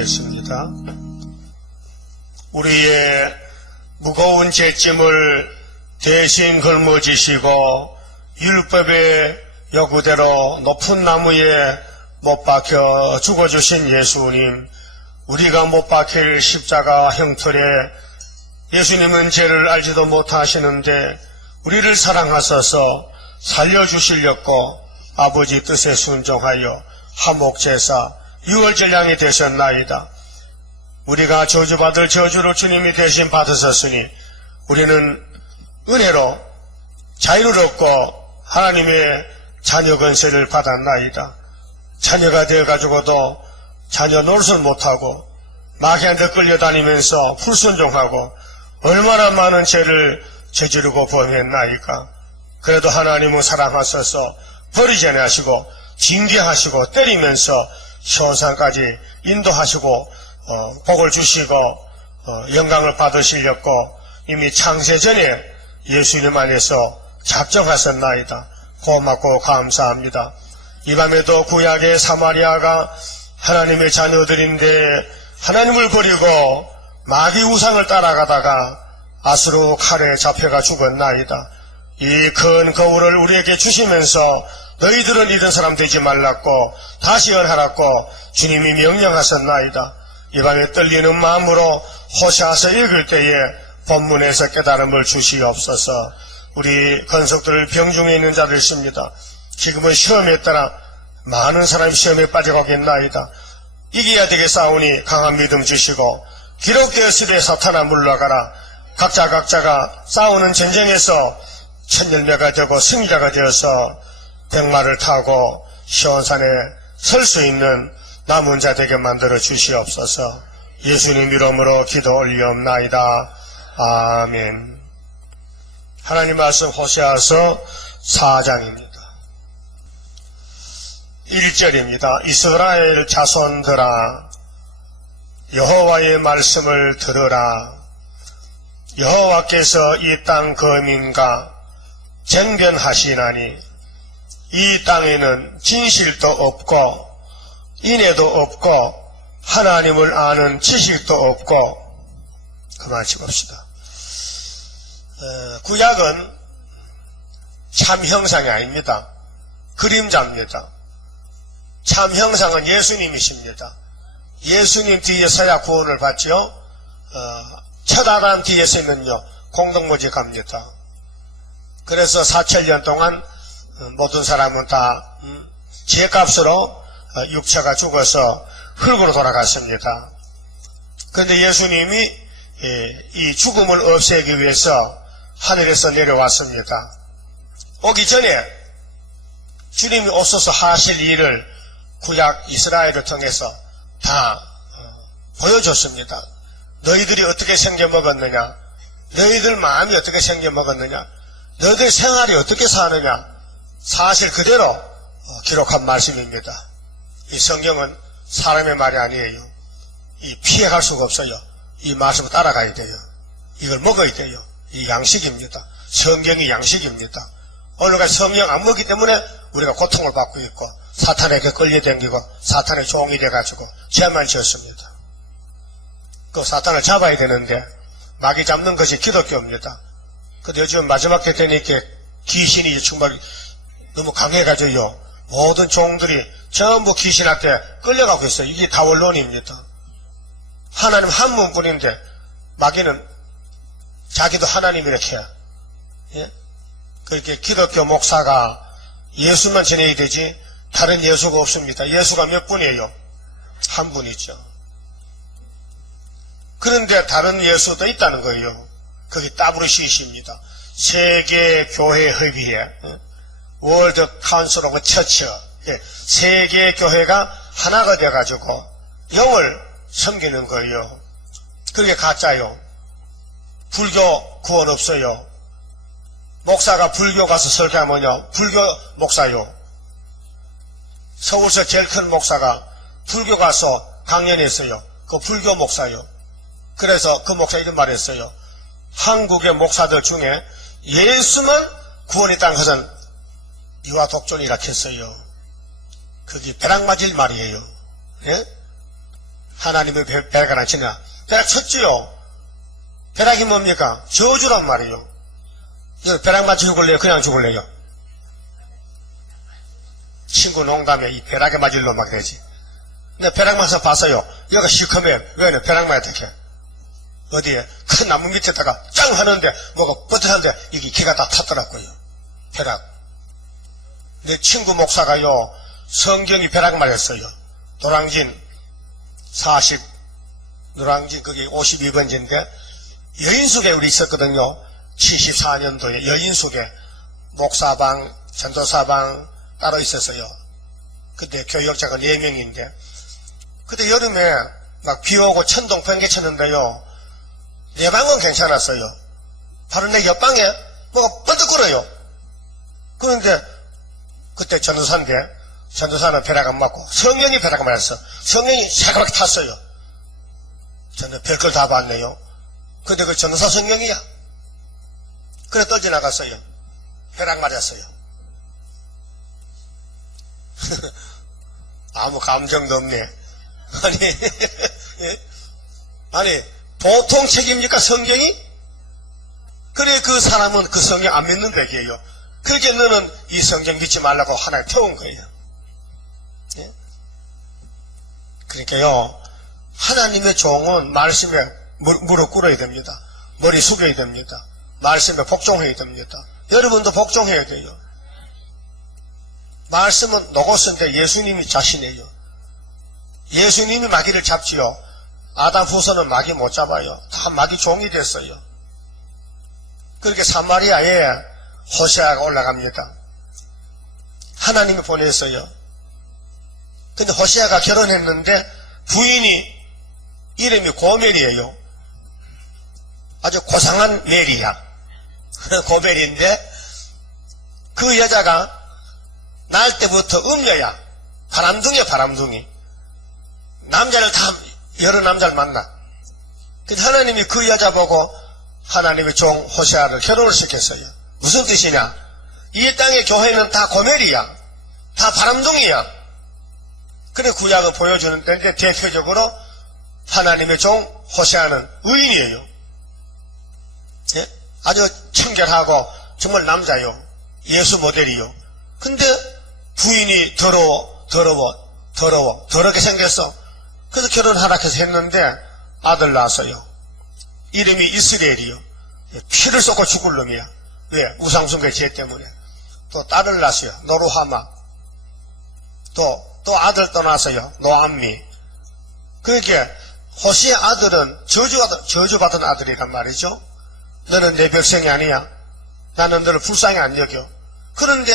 기도드리겠습니다. 우리의 무거운 죄짐을 대신 걸머지시고 율법의 요구대로 높은 나무에 못 박혀 죽어주신 예수님, 우리가 못 박힐 십자가 형틀에 예수님은 죄를 알지도 못하시는데 우리를 사랑하셔서 살려주시려고 아버지 뜻에 순종하여 화목제사 유월절량이 되셨나이다. 우리가 저주받을 저주를 주님이 대신 받으셨으니 우리는 은혜로 자유를 얻고 하나님의 자녀 권세를 받았나이다. 자녀가 되어가지고도 자녀 노릇을 못하고 마귀한테 끌려다니면서 불순종하고 얼마나 많은 죄를 저지르고 범했나이까. 그래도 하나님은 사랑하셔서 버리지 않으시고 징계하시고 때리면서 현상까지 인도하시고 복을 주시고 영광을 받으시려고 이미 창세전에 예수님 안에서 작정하셨나이다. 고맙고 감사합니다. 이 밤에도 구약의 사마리아가 하나님의 자녀들인데 하나님을 버리고 마귀 우상을 따라가다가 아수르 칼에 잡혀가 죽었나이다. 이 큰 거울을 우리에게 주시면서 너희들은 이런 사람 되지 말랐고 다시 연하라고 주님이 명령하셨나이다. 이 밤에 떨리는 마음으로 호세아서 읽을 때에 본문에서 깨달음을 주시옵소서. 우리 건속들 병중에 있는 자들입니다. 지금은 시험에 따라 많은 사람이 시험에 빠져가겠나이다. 이겨야 되겠사오니 강한 믿음 주시고 기록되었으되 사탄아 물러가라. 각자가 싸우는 전쟁에서 첫 열매가 되고 승리자가 되어서 백마를 타고 시온산에 설 수 있는 남은 자 되게 만들어 주시옵소서. 예수님 이름으로 기도 올리옵나이다. 아멘. 하나님 말씀 호세아서 4장입니다. 1절입니다. 이스라엘 자손들아 여호와의 말씀을 들으라. 여호와께서 이 땅 거민과 쟁변하시나니 이 땅에는 진실도 없고 인애도 없고 하나님을 아는 지식도 없고. 그만 짚읍시다. 구약은 참 형상이 아닙니다. 그림자입니다. 참 형상은 예수님이십니다. 예수님 뒤에서야 구원을 받죠. 첫 아담 뒤에서는요 공동모직합니다. 그래서 4천년 동안 모든 사람은 다 죄값으로 육체가 죽어서 흙으로 돌아갔습니다. 그런데 예수님이 이 죽음을 없애기 위해서 하늘에서 내려왔습니다. 오기 전에 주님이 오셔서 하실 일을 구약 이스라엘을 통해서 다 보여줬습니다. 너희들이 어떻게 생겨먹었느냐, 너희들 마음이 어떻게 생겨먹었느냐, 너희들 생활이 어떻게 사느냐, 사실 그대로 기록한 말씀입니다. 이 성경은 사람의 말이 아니에요. 이 피해갈 수가 없어요. 이 말씀을 따라가야 돼요. 이걸 먹어야 돼요. 이 양식입니다. 성경이 양식입니다. 오늘까지 성경 안 먹기 때문에 우리가 고통을 받고 있고 사탄에게 끌려다니고 사탄의 종이 돼가지고 죄만 지었습니다. 그 사탄을 잡아야 되는데 마귀 잡는 것이 기독교입니다. 근데 요즘 마지막 때 되니까 귀신이 정말 너무 강해가지고요 모든 종들이 전부 귀신한테 끌려가고 있어요. 이게 다 원론입니다. 하나님 한 분뿐인데 마귀는 자기도 하나님 이렇게 해요. 예? 그렇게 기독교 목사가 예수만 전해야 되지 다른 예수가 없습니다. 예수가 몇 분이에요? 한 분이죠. 그런데 다른 예수도 있다는 거예요. 그게 WCC입니다. 세계교회협의회, 월드 카운슬 오브 처치, 세계교회가 하나가 돼가지고 영을 섬기는 거예요. 그게 가짜요. 불교 구원 없어요. 목사가 불교 가서 설교하면요 불교 목사요. 서울서 제일 큰 목사가 불교 가서 강연했어요. 그 불교 목사요. 그래서 그 목사 이런 말 했어요. 한국의 목사들 중에 예수만 구원이 있다는 것은 유아 독존이라 했어요. 그게 벼락 맞을 말이에요. 예? 하나님의 벼락을 치냐? 벼락 쳤지요. 벼락이 뭡니까? 저주란 말이에요. 벼락 맞춰 죽을래요? 그냥 죽을래요? 친구 농담에 이 벼락에 맞을 놈 막 되지. 근데 벼락 맞아서 봤어요. 여기가 시커매요. 왜냐? 벼락 맞아야 돼. 어디에? 큰 나무 밑에다가 짱 하는데 뭐가 뻗어하는데 이게 기가 다 탔더라고요. 벼락. 내 친구 목사가요, 성경이 벼락 맞았어요. 노량진 거기 52번지인데, 여인숙에 우리 있었거든요. 74년도에 여인숙에 목사방, 전도사방 따로 있었어요. 그때 교역자가 4명인데, 그때 여름에 막 비 오고 천둥 번개 쳤는데요. 내 방은 괜찮았어요. 바로 내 옆방에 뭐가 뻗어끓어요. 그런데 그때 전도사인데, 전도사는 벼락 안 맞고 성령이 벼락 맞았어. 성령이 새까맣게 탔어요. 저는 별걸 다 봤네요. 근데 그 전도사 성령이야. 그래 떨지 나갔어요. 벼락 맞았어요. 아무 감정도 없네. 아니 보통 책임입니까 성경이? 그래 그 사람은 그 성경 안 믿는 백이에요. 그렇게 너는 이 성경 믿지 말라고 하나에 태운 거예요. 예? 그러니까요, 하나님의 종은 말씀에 무릎 꿇어야 됩니다. 머리 숙여야 됩니다. 말씀에 복종해야 됩니다. 여러분도 복종해야 돼요. 말씀은 노고스인데 예수님이 자신이에요. 예수님이 마귀를 잡지요. 아담 후손은 마귀 못 잡아요. 다 마귀 종이 됐어요. 그렇게 사마리아에 호세아가 올라갑니다. 하나님이 보냈어요. 근데 호세아가 결혼했는데 부인이 이름이 고멜이에요. 아주 고상한 멜이야. 고멜인데 그 여자가 날 때부터 음녀야. 바람둥이야, 바람둥이. 남자를 다 여러 남자를 만나. 근데 하나님이 그 여자 보고 하나님의 종 호세아를 결혼을 시켰어요. 무슨 뜻이냐? 이 땅의 교회는 다 고멜이야. 다 바람둥이야. 그래 구약을 보여주는 데인데 대표적으로 하나님의 종 호세아는 의인이에요. 예? 아주 청결하고 정말 남자요. 예수 모델이요. 근데 부인이 더럽게 생겼어. 그래서 결혼 하락해서 했는데 아들 낳았어요. 이름이 이스라엘이요. 피를 쏟고 죽을 놈이야. 왜? 우상숭배 죄 때문에. 또 딸을 낳았어요. 노루하마. 또 아들 또 낳았어요. 노암미. 그러니까 호시의 아들은 저주받은 아들이란 말이죠. 너는 내 백성이 아니야. 나는 너를 불쌍히 안 여겨. 그런데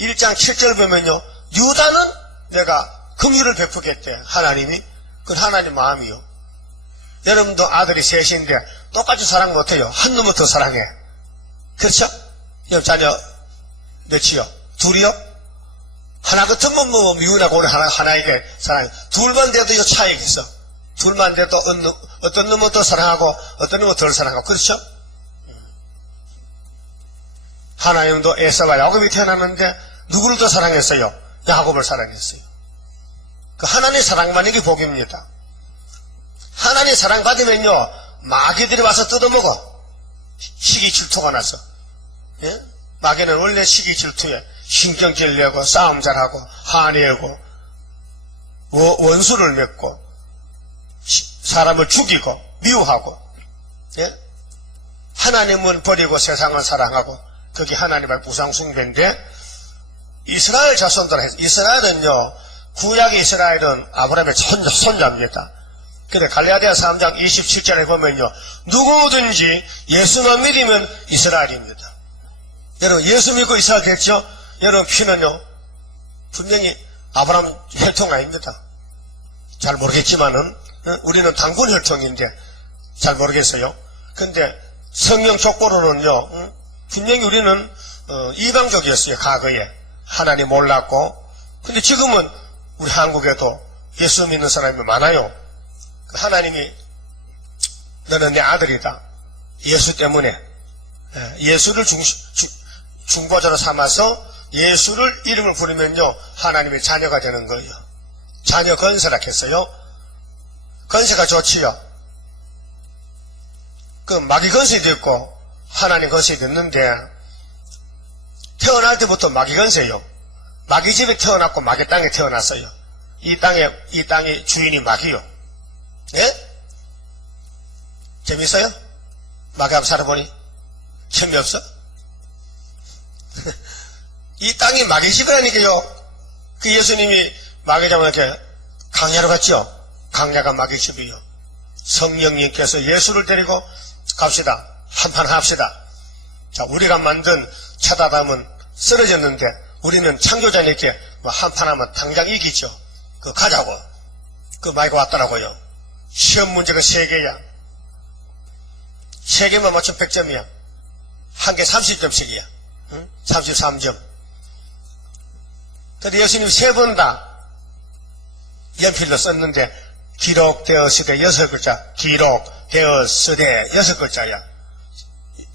1장 7절 보면요. 유다는 내가 긍휼을 베푸겠대. 하나님이. 그건 하나님 마음이요. 여러분도 아들이 셋인데 똑같이 사랑 못해요. 한 놈을 더 사랑해. 그렇죠? 여러분 자녀 몇이요? 둘이요? 하나 같으면 뭐 미운하고 우리 하나에게 사랑해. 둘만 돼도 이 차이가 있어. 둘만 돼도 어떤 놈은 더 사랑하고 어떤 놈은 덜 사랑하고. 그렇죠? 하나님도 에사와 야곱이 태어났는데 누구를 더 사랑했어요? 야곱을 사랑했어요. 그 하나님의 사랑만 이게 복입니다. 하나님의 사랑 받으면요 마귀들이 와서 뜯어먹어. 시기 질투가 나서. 예? 마귀는 원래 시기 질투에 신경질 내고 싸움 잘하고 화내고 원수를 맺고 사람을 죽이고 미워하고. 예? 하나님은 버리고 세상을 사랑하고 그게 하나님의 우상숭배인데 이스라엘 자손들 해서 이스라엘은요 구약의 이스라엘은 아브라함의 손자입니다. 근데 갈라디아 3장 27절에 보면요 누구든지 예수만 믿으면 이스라엘입니다. 여러분 예수 믿고 이스라엘 됐죠? 여러분 피는요 분명히 아브라함 혈통 아닙니다. 잘 모르겠지만은 우리는 당군 혈통인데 잘 모르겠어요. 근데 성경 족보로는요 분명히 우리는 이방족이었어요. 과거에 하나님 몰랐고. 근데 지금은 우리 한국에도 예수 믿는 사람이 많아요. 하나님이 너는 내 아들이다. 예수 때문에 예수를 중보자로 삼아서 예수를 이름을 부르면요 하나님의 자녀가 되는 거예요. 자녀 건설하겠어요. 건세가 좋지요. 그 마귀 건세도 있고 하나님 건세도 있는데 태어날 때부터 마귀 건세요. 마귀 집에 태어났고 마귀 땅에 태어났어요. 이 땅의 주인이 마귀요. 예? 재밌어요? 마귀하고 살아보니 재미없어? 이 땅이 마귀 집이라니까요. 그 예수님이 마귀 잡으면 이렇게 강야로 갔죠. 강야가 마귀 집이요. 성령님께서 예수를 데리고 갑시다. 한판 합시다. 자, 우리가 만든 차다담은 쓰러졌는데 우리는 창조자님께 한판하면 당장 이기죠. 그 가자고. 그 마귀가 왔더라고요. 시험 문제가 3개야. 3개만 맞추면 100점이야. 한 개 30점씩이야. 응? 33점. 근데 예수님 3번 다 연필로 썼는데 기록되었으되 6글자, 기록되었으되 6글자야.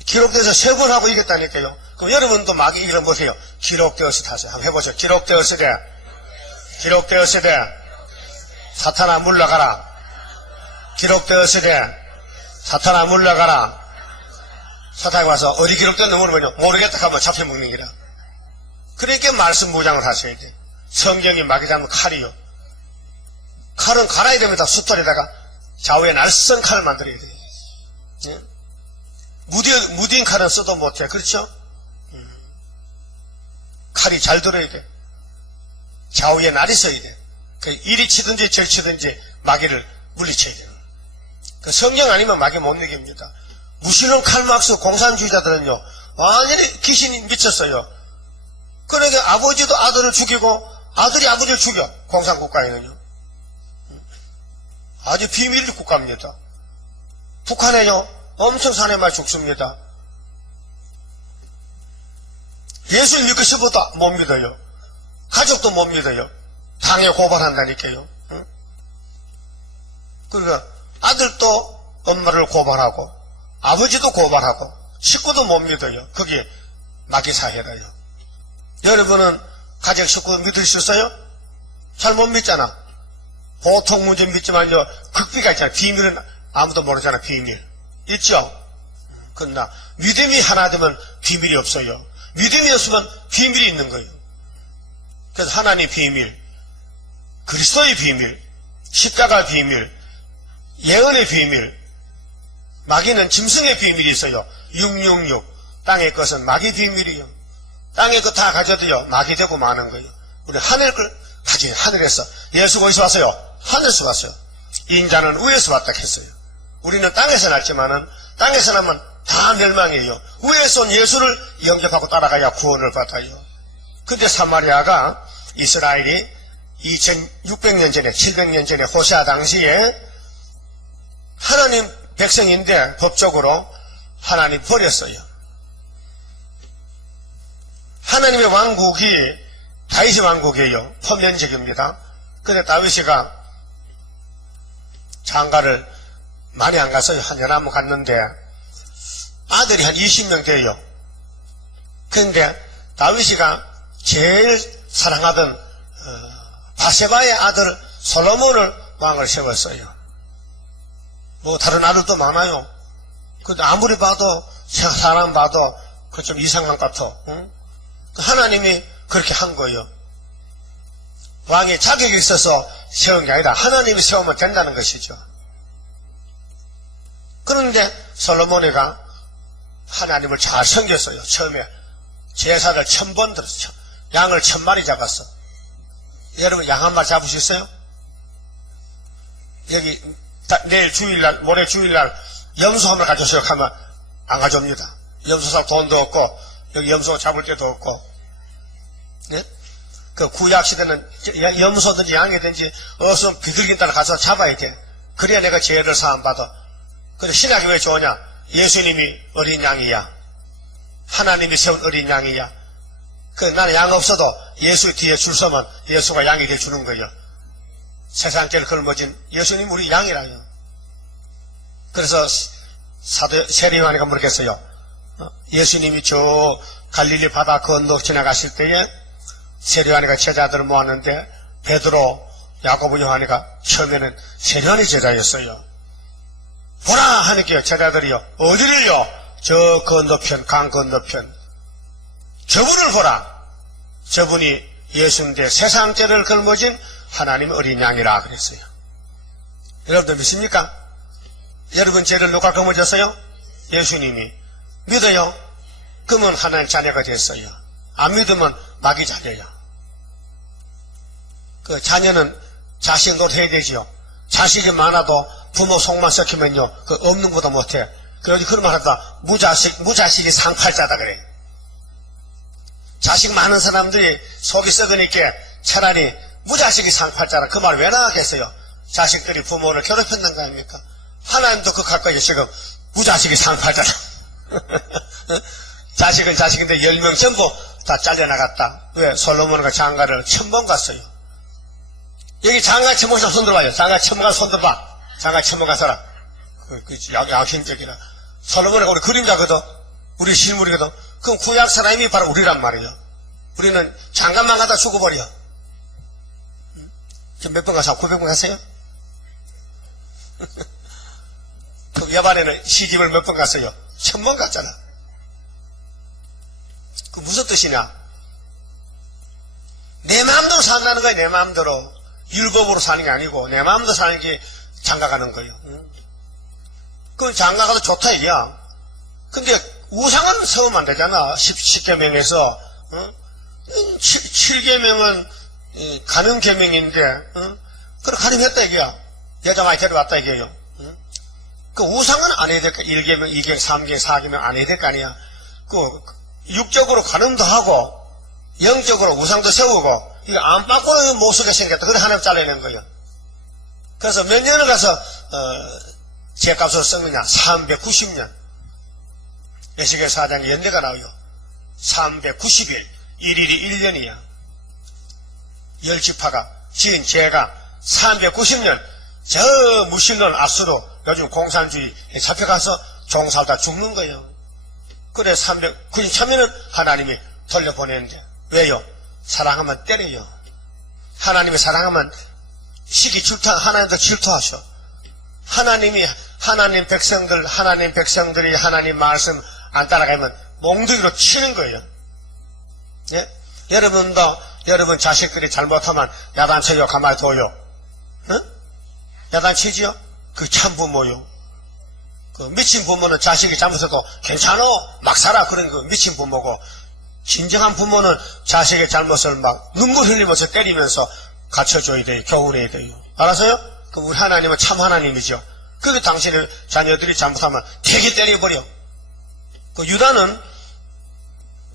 기록돼서 3번 하고 이겼다니까요. 그럼 여러분도 막 이기면 보세요. 기록되었으되 하세요. 한번 해보세요. 기록되었으되 사탄아 물러가라. 기록되었으되 사탄아 물러가라. 사탄이 와서 어디 기록됐는지 물어보면 모르겠다 하면 잡혀먹는 기라. 그러니까 말씀 무장을 하셔야 돼. 성경이 마귀 잡는 칼이요. 칼은 갈아야 됩니다. 숫돌에다가 좌우에 날선 칼을 만들어야 돼요. 예? 무딘 칼은 써도 못해. 그렇죠? 칼이 잘 들어야 돼. 좌우에 날이 서야 돼. 이리 치든지 저리 치든지 마귀를 물리쳐야 돼요. 그 성경 아니면 마귀 못 이깁니다. 무신론 칼막스 공산주의자들은요, 완전히 귀신이 미쳤어요. 그러니까 아버지도 아들을 죽이고 아들이 아버지를 죽여. 공산국가에는요. 아주 비밀 국가입니다. 북한에요, 엄청 사내말 죽습니다. 예수 믿고 싶어도 못 믿어요. 가족도 못 믿어요. 당에 고발한다니까요. 응? 그러니까 아들도 엄마를 고발하고 아버지도 고발하고 식구도 못 믿어요. 그게 마귀 사회라요. 여러분은 가족 식구 믿을 수 있어요? 잘 못 믿잖아. 보통 문제 믿지만요, 극비가 있잖아. 비밀은 아무도 모르잖아. 비밀 있죠? 그러나 믿음이 하나 되면 비밀이 없어요. 믿음이 없으면 비밀이 있는 거예요. 그래서 하나님의 비밀, 그리스도의 비밀, 십자가의 비밀, 예언의 비밀, 마귀는 짐승의 비밀이 있어요. 666, 땅의 것은 마귀 비밀이요. 땅의 것 다 가져도요, 마귀 되고 마는 거예요. 우리 하늘 걸 가진 하늘에서, 예수가 어디서 왔어요? 하늘에서 왔어요. 인자는 위에서 왔다 했어요. 우리는 땅에서 났지만은 땅에서 나면 다 멸망이에요. 위에서 온 예수를 영접하고 따라가야 구원을 받아요. 근데 사마리아가 이스라엘이 2600년 전에 700년 전에 호세아 당시에 하나님 백성인데 법적으로 하나님 버렸어요. 하나님의 왕국이 다윗의 왕국이에요. 포면적입니다. 근데 다윗이가 장가를 많이 안 갔어요. 한 11번 갔는데 아들이 한 20명 돼요. 그런데 다윗이가 제일 사랑하던 바세바의 아들 솔로몬을 왕을 세웠어요. 뭐 다른 아들도 많아요. 근데 아무리 봐도 사람 봐도 그 좀 이상한 것 같아. 응? 하나님이 그렇게 한 거예요. 왕의 자격이 있어서 세운 게 아니라 하나님이 세우면 된다는 것이죠. 그런데 솔로몬이가 하나님을 잘 섬겼어요. 처음에 제사를 1000번 들었죠. 양을 1000마리 잡았어. 여러분 양 한 마리 잡을 수 있어요? 여기 내일 주일날, 모레 주일날 염소 한 마리 가져오세요 하면 안 가져옵니다. 염소 살 돈도 없고 여기 염소 잡을 데도 없고. 네? 그 구약시대는 염소든지 양이든지 어서 비둘기 따라 가서 잡아야 돼. 그래야 내가 죄를 사함받아. 근데 신학이 왜 좋으냐? 예수님이 어린 양이야. 하나님이 세운 어린 양이야. 그 나는 양 없어도 예수 뒤에 줄 서면 예수가 양이 돼 주는 거예요. 세상 제일 걸머진 예수님 우리 양이라요. 그래서 사도 세례요한이가 모르겠어요. 예수님이 저 갈릴리 바다 건너 지나가실 때에 세례요한이가 제자들을 모았는데 베드로, 야고보, 요한이가 처음에는 세련의 제자였어요. 보라 하니까 제자들이요. 어디를요? 저 건너편, 강 건너편. 저분을 보라. 저분이 예수인데 세상 죄를 걸머진 하나님의 어린 양이라 그랬어요. 여러분들 믿습니까? 여러분 죄를 누가 걸머졌어요? 예수님이. 믿어요? 그러면 하나님 자녀가 됐어요. 안 믿으면 마귀 자녀야. 그 자녀는 자식 노릇해야 되지요. 자식이 많아도 부모 속만 썩히면요, 그 없는 것보다 못해. 그래서 그런 말 하다, 무자식이 상팔자다 그래. 자식 많은 사람들이 속이 썩으니까 차라리 무자식이 상팔자라 그 말 왜 나왔겠어요? 자식들이 부모를 괴롭혔는 거 아닙니까? 하나님도 그 가까이 지금 무자식이 상팔자라. 자식은 자식인데 10명 전부 다 잘려나갔다. 왜? 솔로몬과 장가를 1000번 갔어요. 여기 장가 천번 가서 손 들어봐요. 장가 1000번 가서 손 들어봐. 장가 1000번 가서라. 약행적이라. 솔로몬이 우리 그림자거든. 우리 실물이거든. 그럼 구약 사람이 바로 우리란 말이에요. 우리는 장가만 가다 죽어버려. 지금 몇 번 가서 900번 갔어요? 그 야반에는 시집을 몇 번 갔어요? 1000번 갔잖아. 그 무슨 뜻이냐? 내 마음대로 산다는 거야, 내 마음대로. 율법으로 사는 게 아니고, 내 마음대로 사는 게 장가 가는 거예요. 그건 장가 가도 좋다, 얘기야. 근데 우상은 세우면 안 되잖아. 10계명에서. 7계명은 가늠 계명인데, 그래, 가늠했다, 얘기야. 여자 많이 데려왔다, 얘기예요. 그 우상은 안 해야 될까? 1계명, 2계명, 3계명, 4계명 안 해야 될 거 아니야. 그, 육적으로 가늠도 하고, 영적으로 우상도 세우고, 이거 안 바꾸는 못 쓰게 생겼다. 그래, 하나님 잘라내는 거예요. 그래서 몇 년을 가서, 제값으로 썩느냐? 390년. 에스겔 4장에 연대가 나와요. 390일. 1일이 1년이야. 10지파가 지은 죄가 390년. 저 무신론 아수로 요즘 공산주의에 잡혀가서 종살다 죽는 거예요. 그래 393년은 하나님이 돌려보내는데 왜요? 사랑하면 때려요. 하나님이 사랑하면 시기 질투, 하나님도 질투하셔. 하나님 백성들이 하나님 말씀 안 따라가면 몽둥이로 치는 거예요. 예? 여러분 자식들이 잘못하면 야단쳐요, 가만히 둬요. 응? 야단치지요? 그 참 부모요. 그 미친 부모는 자식이 잘못해도 괜찮어, 막 살아. 그런 그 미친 부모고, 진정한 부모는 자식의 잘못을 막 눈물 흘리면서 때리면서 가르쳐줘야 돼요. 교훈해야 돼요. 알았어요? 그럼 우리 하나님은 참 하나님이죠. 그게 당신의 자녀들이 잘못하면 되게 때려버려. 그 유다는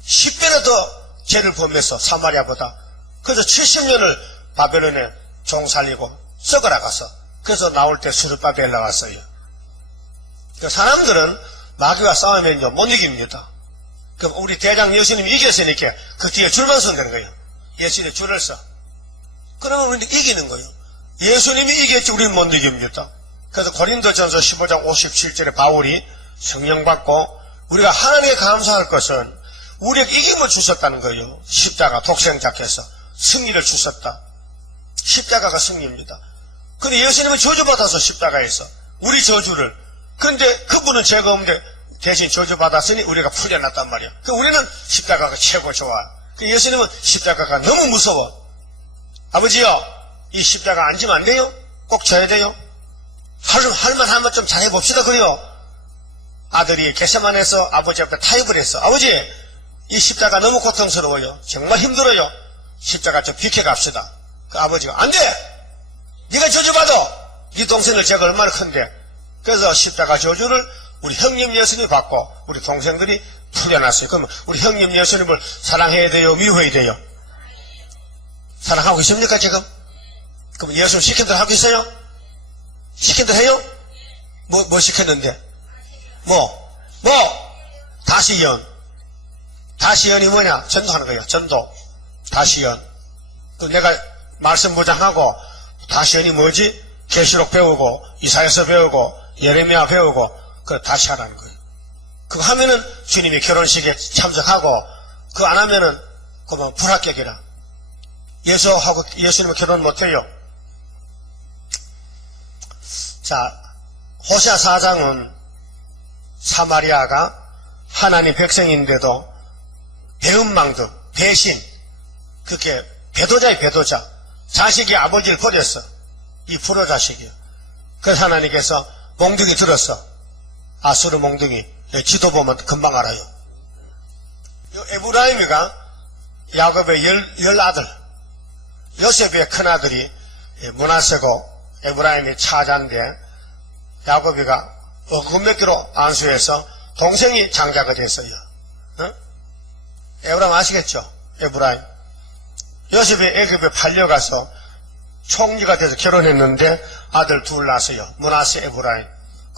10배나 더 죄를 범했어, 사마리아보다. 그래서 70년을 바벨론에 종 살리고 썩어라 갔어. 그래서 나올 때 수르바벨 나왔어요. 그 사람들은 마귀와 싸우면요 못 이깁니다. 그럼 우리 대장 예수님이 이겼으니까 그 뒤에 줄만 서면 되는 거예요. 예수님이 줄을 서. 그러면 우리는 이기는 거예요. 예수님이 이겼지 우리는 못 이깁니다. 그래서 고린도전서 15장 57절에 바울이 성령 받고 우리가 하나님께 감사할 것은 우리에게 이김을 주셨다는 거예요. 십자가 독생자께서 승리를 주셨다. 십자가가 승리입니다. 근데 예수님은 저주받아서 십자가에서 우리 저주를, 근데 그분은 죄가 없는데 대신 저주받았으니 우리가 풀려났단 말이야. 그 우리는 십자가가 최고 좋아. 그 예수님은 십자가가 너무 무서워. 아버지요, 이 십자가 안 지면 안 돼요? 꼭 져야 돼요? 할만 하면 좀 잘해봅시다 그래요. 아들이 겟세마네에서 아버지 앞에 타협을 했어. 아버지, 이 십자가 너무 고통스러워요. 정말 힘들어요. 십자가 좀 비켜갑시다. 그 아버지가 안 돼! 네가 저주받아! 네 동생을 제가 얼마나 큰데. 그래서 십자가 저주를 우리 형님 예수님이 받고 우리 동생들이 풀려났어요. 그러면 우리 형님 예수님을 사랑해야 돼요? 미워해야 돼요? 사랑하고 있습니까 지금? 그럼 예수님 시킨 대로 하고 있어요? 시킨 대로 해요? 뭐 시켰는데? 다시연. 다시연이 뭐냐? 전도하는 거예요. 전도. 다시연. 또 내가 말씀 무장하고 다시연이 뭐지? 계시록 배우고 이사야서 배우고 예레미야 배우고 그걸 다시 하라는 거예요. 그거 하면은 주님이 결혼식에 참석하고 그거 안 하면은 그건 불합격이라. 예수님은 결혼 못해요. 자, 호세아 4장은 사마리아가 하나님 백성인데도 배은망덕, 배신, 그렇게 배도자의 배도자, 자식이 아버지를 버렸어. 이 불효 자식이요. 그래서 하나님께서 몽둥이 들었어. 아수르 몽둥이. 지도 보면 금방 알아요. 에브라임이가 야곱의 열 아들, 요셉의 큰아들이 므낫세고 에브라임이 차자인데 야곱이가 금메기로 안수해서 동생이 장자가 됐어요. 어? 에브라임 아시겠죠? 에브라임. 요셉이 애굽에 팔려가서 총리가 돼서 결혼했는데 아들 둘 낳았어요. 므낫세, 에브라임.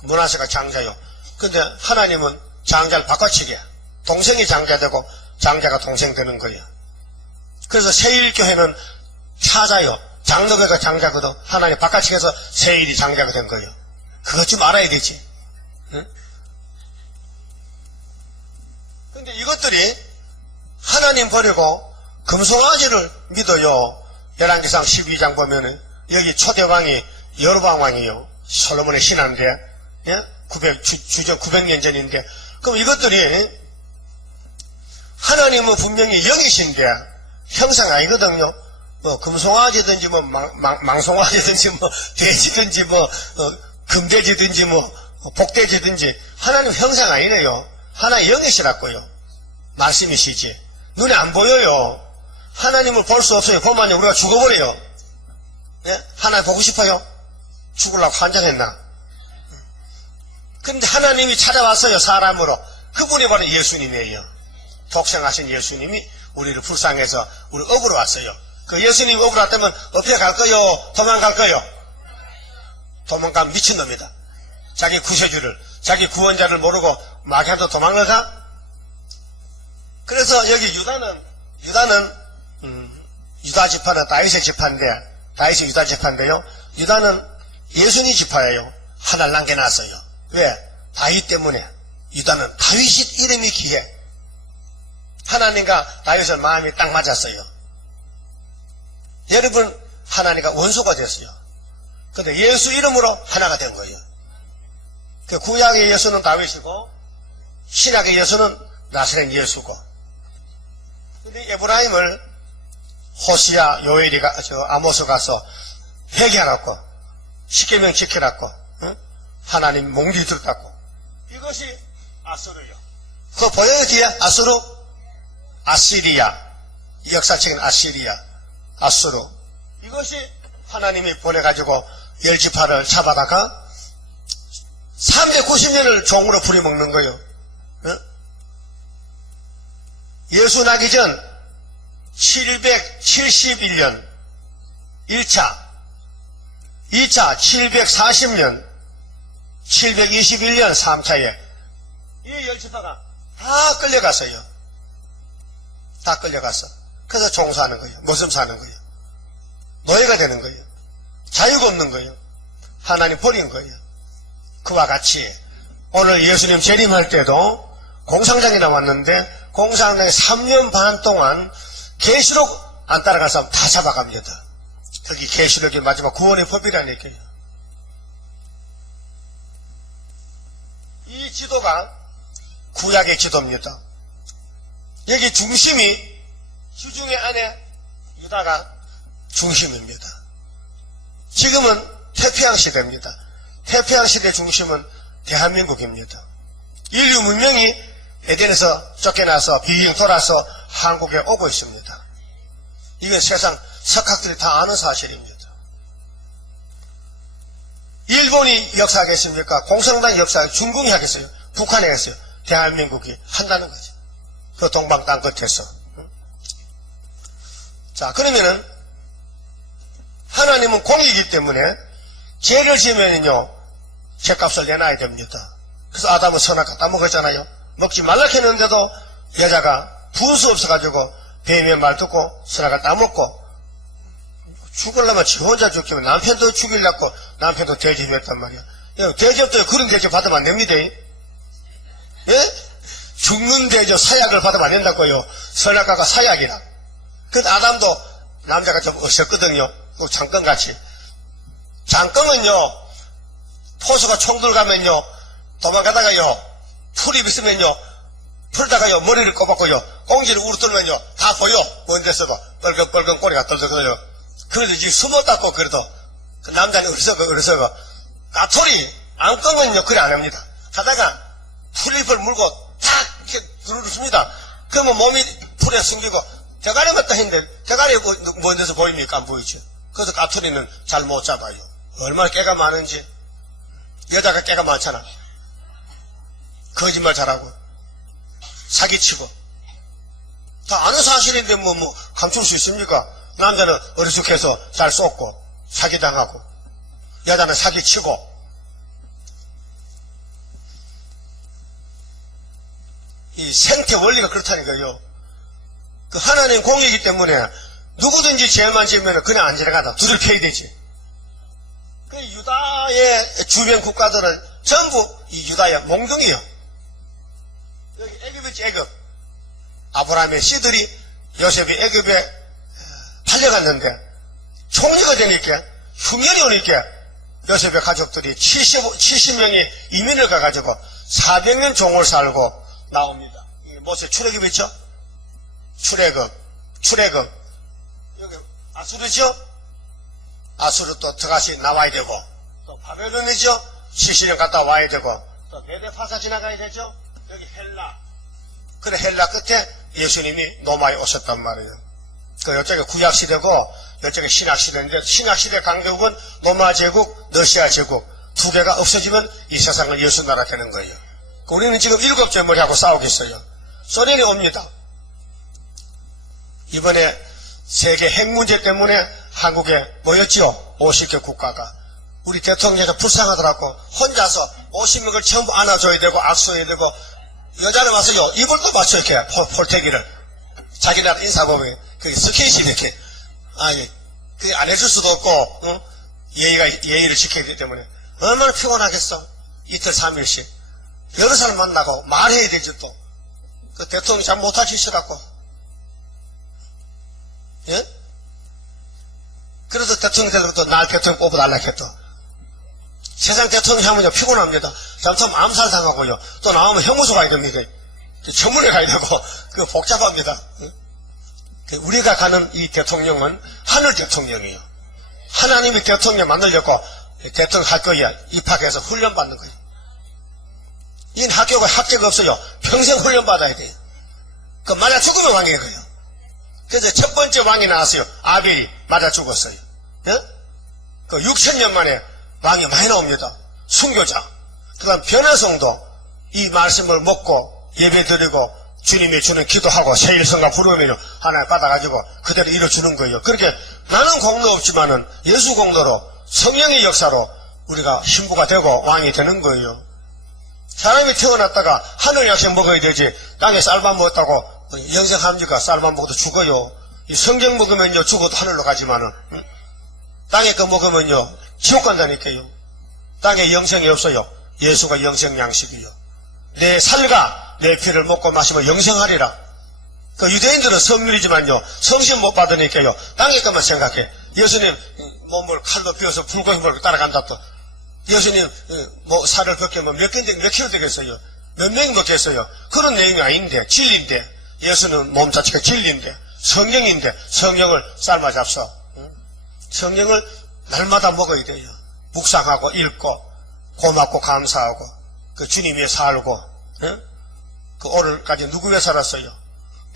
므낫세가 장자요. 근데 하나님은 장자를 바꿔치게. 동생이 장자 되고 장자가 동생 되는 거예요. 그래서 세일교회는 차자요. 장로교가 장자거든. 하나님 바꿔치기해서 세일이 장자가 된 거예요. 그것 좀 알아야 되지. 응? 근데 이것들이 하나님 버리고 금송아지를 믿어요. 열왕기상 12장 보면은 여기 초대왕이 여로보암 왕이요. 솔로몬의 신하인데, 예? 주전 900년 전인데, 그럼 이것들이 하나님은 분명히 영이신데 형상 아니거든요. 뭐 금송아지든지 뭐 망송아지든지 뭐 돼지든지 뭐 금돼지든지 뭐 복돼지든지 하나님 형상 아니래요. 하나님 영이시라고요. 말씀이시지. 눈에 안 보여요. 하나님을 볼 수 없어요. 보면 우리가 죽어버려요. 예? 하나님 보고 싶어요? 죽으려고 환장했나? 그런데 하나님이 찾아왔어요. 사람으로. 그분이 바로 예수님이에요. 독생하신 예수님이 우리를 불쌍해서 우리 업으로 왔어요. 그 예수님 업으로 왔다면 어떻게 갈 거요? 도망갈 거요? 도망가면 미친놈이다. 자기 구세주를, 자기 구원자를 모르고 마귀한테 도망을 가? 그래서 여기 유다는 유다 지파는 다윗의 지파인데, 다윗이 유다 지파인데요. 유다는 예수님 지파예요. 하나를 남겨놨어요. 왜? 다윗 때문에. 유다는 다윗이 이름이 귀해. 하나님과 다윗의 마음이 딱 맞았어요. 여러분, 하나님과 원수가 됐어요. 근데 예수 이름으로 하나가 된 거예요. 그 구약의 예수는 다윗이고, 신약의 예수는 나사렛 예수고. 근데 에브라임을 호시아, 요엘이가, 아모스 가서 회개하라고, 십계명 지키라고, 응? 하나님 몽둥이 들었다고. 이것이 아수르요. 그거 보여요, 뒤에? 아수르? 아시리아. 역사책은 아시리아. 아수르. 이것이 하나님이 보내가지고 열 지파를 잡아다가 390년을 종으로 부려먹는 거예요. 응? 예수 나기 전 771년 1차, 2차 740년, 721년 3차에 이 열지파가 다 끌려갔어요. 다 끌려갔어. 그래서 종사하는 거예요. 모습 사는 거예요. 노예가 되는 거예요. 자유가 없는 거예요. 하나님 버린 거예요. 그와 같이 오늘 예수님 재림할 때도 공상장에 나왔는데 공상장에 3년 반 동안 계시록 안 따라갈 사람 다 잡아갑니다. 거기 계시록이 마지막 구원의 법이라는 얘기예요. 이 지도가 구약의 지도입니다. 여기 중심이 시중의 안에 유다가 중심입니다. 지금은 태평양 시대입니다. 태평양 시대 중심은 대한민국입니다. 인류 문명이 에덴에서 쫓겨나서 비행 돌아서 한국에 오고 있습니다. 이건 세상 석학들이 다 아는 사실입니다. 일본이 역사하겠습니까? 공산당 역사, 중국이 하겠어요? 북한이 하겠어요? 대한민국이 한다는 거죠. 그 동방 땅 끝에서. 자, 그러면은 하나님은 공이기 때문에 죄를 지으면요 죄값을 내놔야 됩니다. 그래서 아담은 선악과 따먹었잖아요. 먹지 말라 했는데도 여자가 분수 없어가지고 뱀의 말 듣고 선악과 따먹고 죽으려면 지 혼자 죽기면 남편도 죽이려고 남편도 대접했단 말이야. 대접도 그런 대접 받으면 안 됩니다. 예? 죽는 대접 사약을 받으면 안 된다고요. 선악과가 사약이라. 근데 아담도 남자가 좀 없었거든요. 장검같이. 장검은요 포수가 총 들어가면요, 도망가다가요, 풀이 있으면요, 풀다가요, 머리를 꼽았고요, 꽁지를 우르뜨면요, 다 보여. 먼 데서도 뻘건 꼬리가 떨어져요. 그래도 이제 숨었다고 그래도, 그 남자는 어리석어. 까토리 안 끄면요, 그래 안 합니다. 하다가 풀잎을 물고 탁 이렇게 누르습니다. 그러면 몸이 풀에 숨기고, 대가리 맞다 했는데, 대가리 먼 데서 보입니까? 안 보이죠? 그래서 까토리는 잘 못 잡아요. 얼마나 깨가 많은지. 여자가 깨가 많잖아. 거짓말 잘하고, 사기치고. 다 아는 사실인데 뭐 감출 수 있습니까? 남자는 어리숙해서 잘 쏟고, 사기당하고, 여자는 사기치고. 이 생태 원리가 그렇다니까요. 그 하나님 공이기 때문에 누구든지 죄만 지으면 그냥 안 지나가다 두들 펴야 되지. 그 유다의 주변 국가들은 전부 이 유다의 몽둥이요. 여기 애굽이지, 애굽. 아브라함의 씨들이 요셉이 애굽에 팔려갔는데 총리가 되니까 흉년이 오니까 요셉의 가족들이 70명이 이민을 가가지고 400년 종을 살고 나옵니다. 모세 출애굽 있죠? 출애굽. 여기 아수르죠? 아수르 또 다시 나와야 되고, 또 바벨론이죠? 70년 갔다 와야 되고, 또 메데파사 지나가야 되죠? 여기 헬라. 그래, 헬라 끝에 예수님이 로마에 오셨단 말이에요. 그 이쪽에 구약시대고, 이쪽에 신약시대인데, 신약시대 강대국은 로마 제국, 러시아 제국, 두 개가 없어지면 이 세상은 예수 나라 되는 거예요. 우리는 지금 7째 머리하고 싸우겠어요. 소련이 옵니다. 이번에 세계 핵 문제 때문에 한국에 모였죠. 50개 국가가. 우리 대통령이 불쌍하더라고. 혼자서 50명을 전부 안아줘야 되고 악수해야 되고, 여자는 와서요, 이불도 맞춰 이렇게 폴태기를 자기 나라 인사법에 그 스킨십 이렇게 그 안 해줄 수도 없고, 응? 예의를 지켜야 되기 때문에 얼마나 피곤하겠어. 이틀 3일씩 여러 사람 만나고 말해야 되지. 또 그 대통령이 잘 못하시더라고. 예? 그래서 대통령 되면 또 날 대통령 뽑아달라 했죠. 세상 대통령 하면요 피곤합니다. 잘못하면 암살당하고요. 또 나오면 형무소 가야 됩니다. 청문회 가야 되고, 그 복잡합니다. 우리가 가는 이 대통령은 하늘 대통령이에요. 하나님이 대통령 만들려고 대통령 할 거야. 입학해서 훈련 받는 거예요. 이 학교가 학제가 없어요. 평생 훈련 받아야 돼요. 그 맞아 죽으면 왕이에요. 그래서 첫 번째 왕이 나왔어요. 아벨이 맞아 죽었어요. 예? 그 6,000년 만에 왕이 많이 나옵니다. 순교자. 그 다음 변화성도 이 말씀을 먹고 예배 드리고 주님이 주는 기도하고 세일성가 부르면 하나님 받아가지고 그대로 이뤄주는 거예요. 그렇게 나는 공로 없지만은 예수 공로로 성령의 역사로 우리가 신부가 되고 왕이 되는 거예요. 사람이 태어났다가 하늘 약속 먹어야 되지. 땅에 쌀밥 먹었다고 영생합니까? 쌀밥 먹어도 죽어요. 이 성경 먹으면요 죽어도 하늘로 가지만은, 응? 땅에 거 먹으면요 지옥 간다니까요. 땅에 영생이 없어요. 예수가 영생 양식이요. 내 살과 내 피를 먹고 마시면 영생하리라. 그 유대인들은 성률이지만요 성신 못 받으니까요 땅에 것만 생각해. 예수님 몸을 칼로 베어서 불고기 먹고 따라간다. 또 예수님 뭐 살을 벗기면 몇 킬로 되겠어요? 몇 명이 먹겠어요? 그런 내용이 아닌데, 진리인데, 예수는 몸 자체가 진리인데, 성령인데 성령을 삶아 잡서, 응? 성령을 날마다 먹어야 돼요. 묵상하고 읽고 고맙고 감사하고 그 주님 위해 살고, 응? 그 오늘까지 누구 위해 살았어요?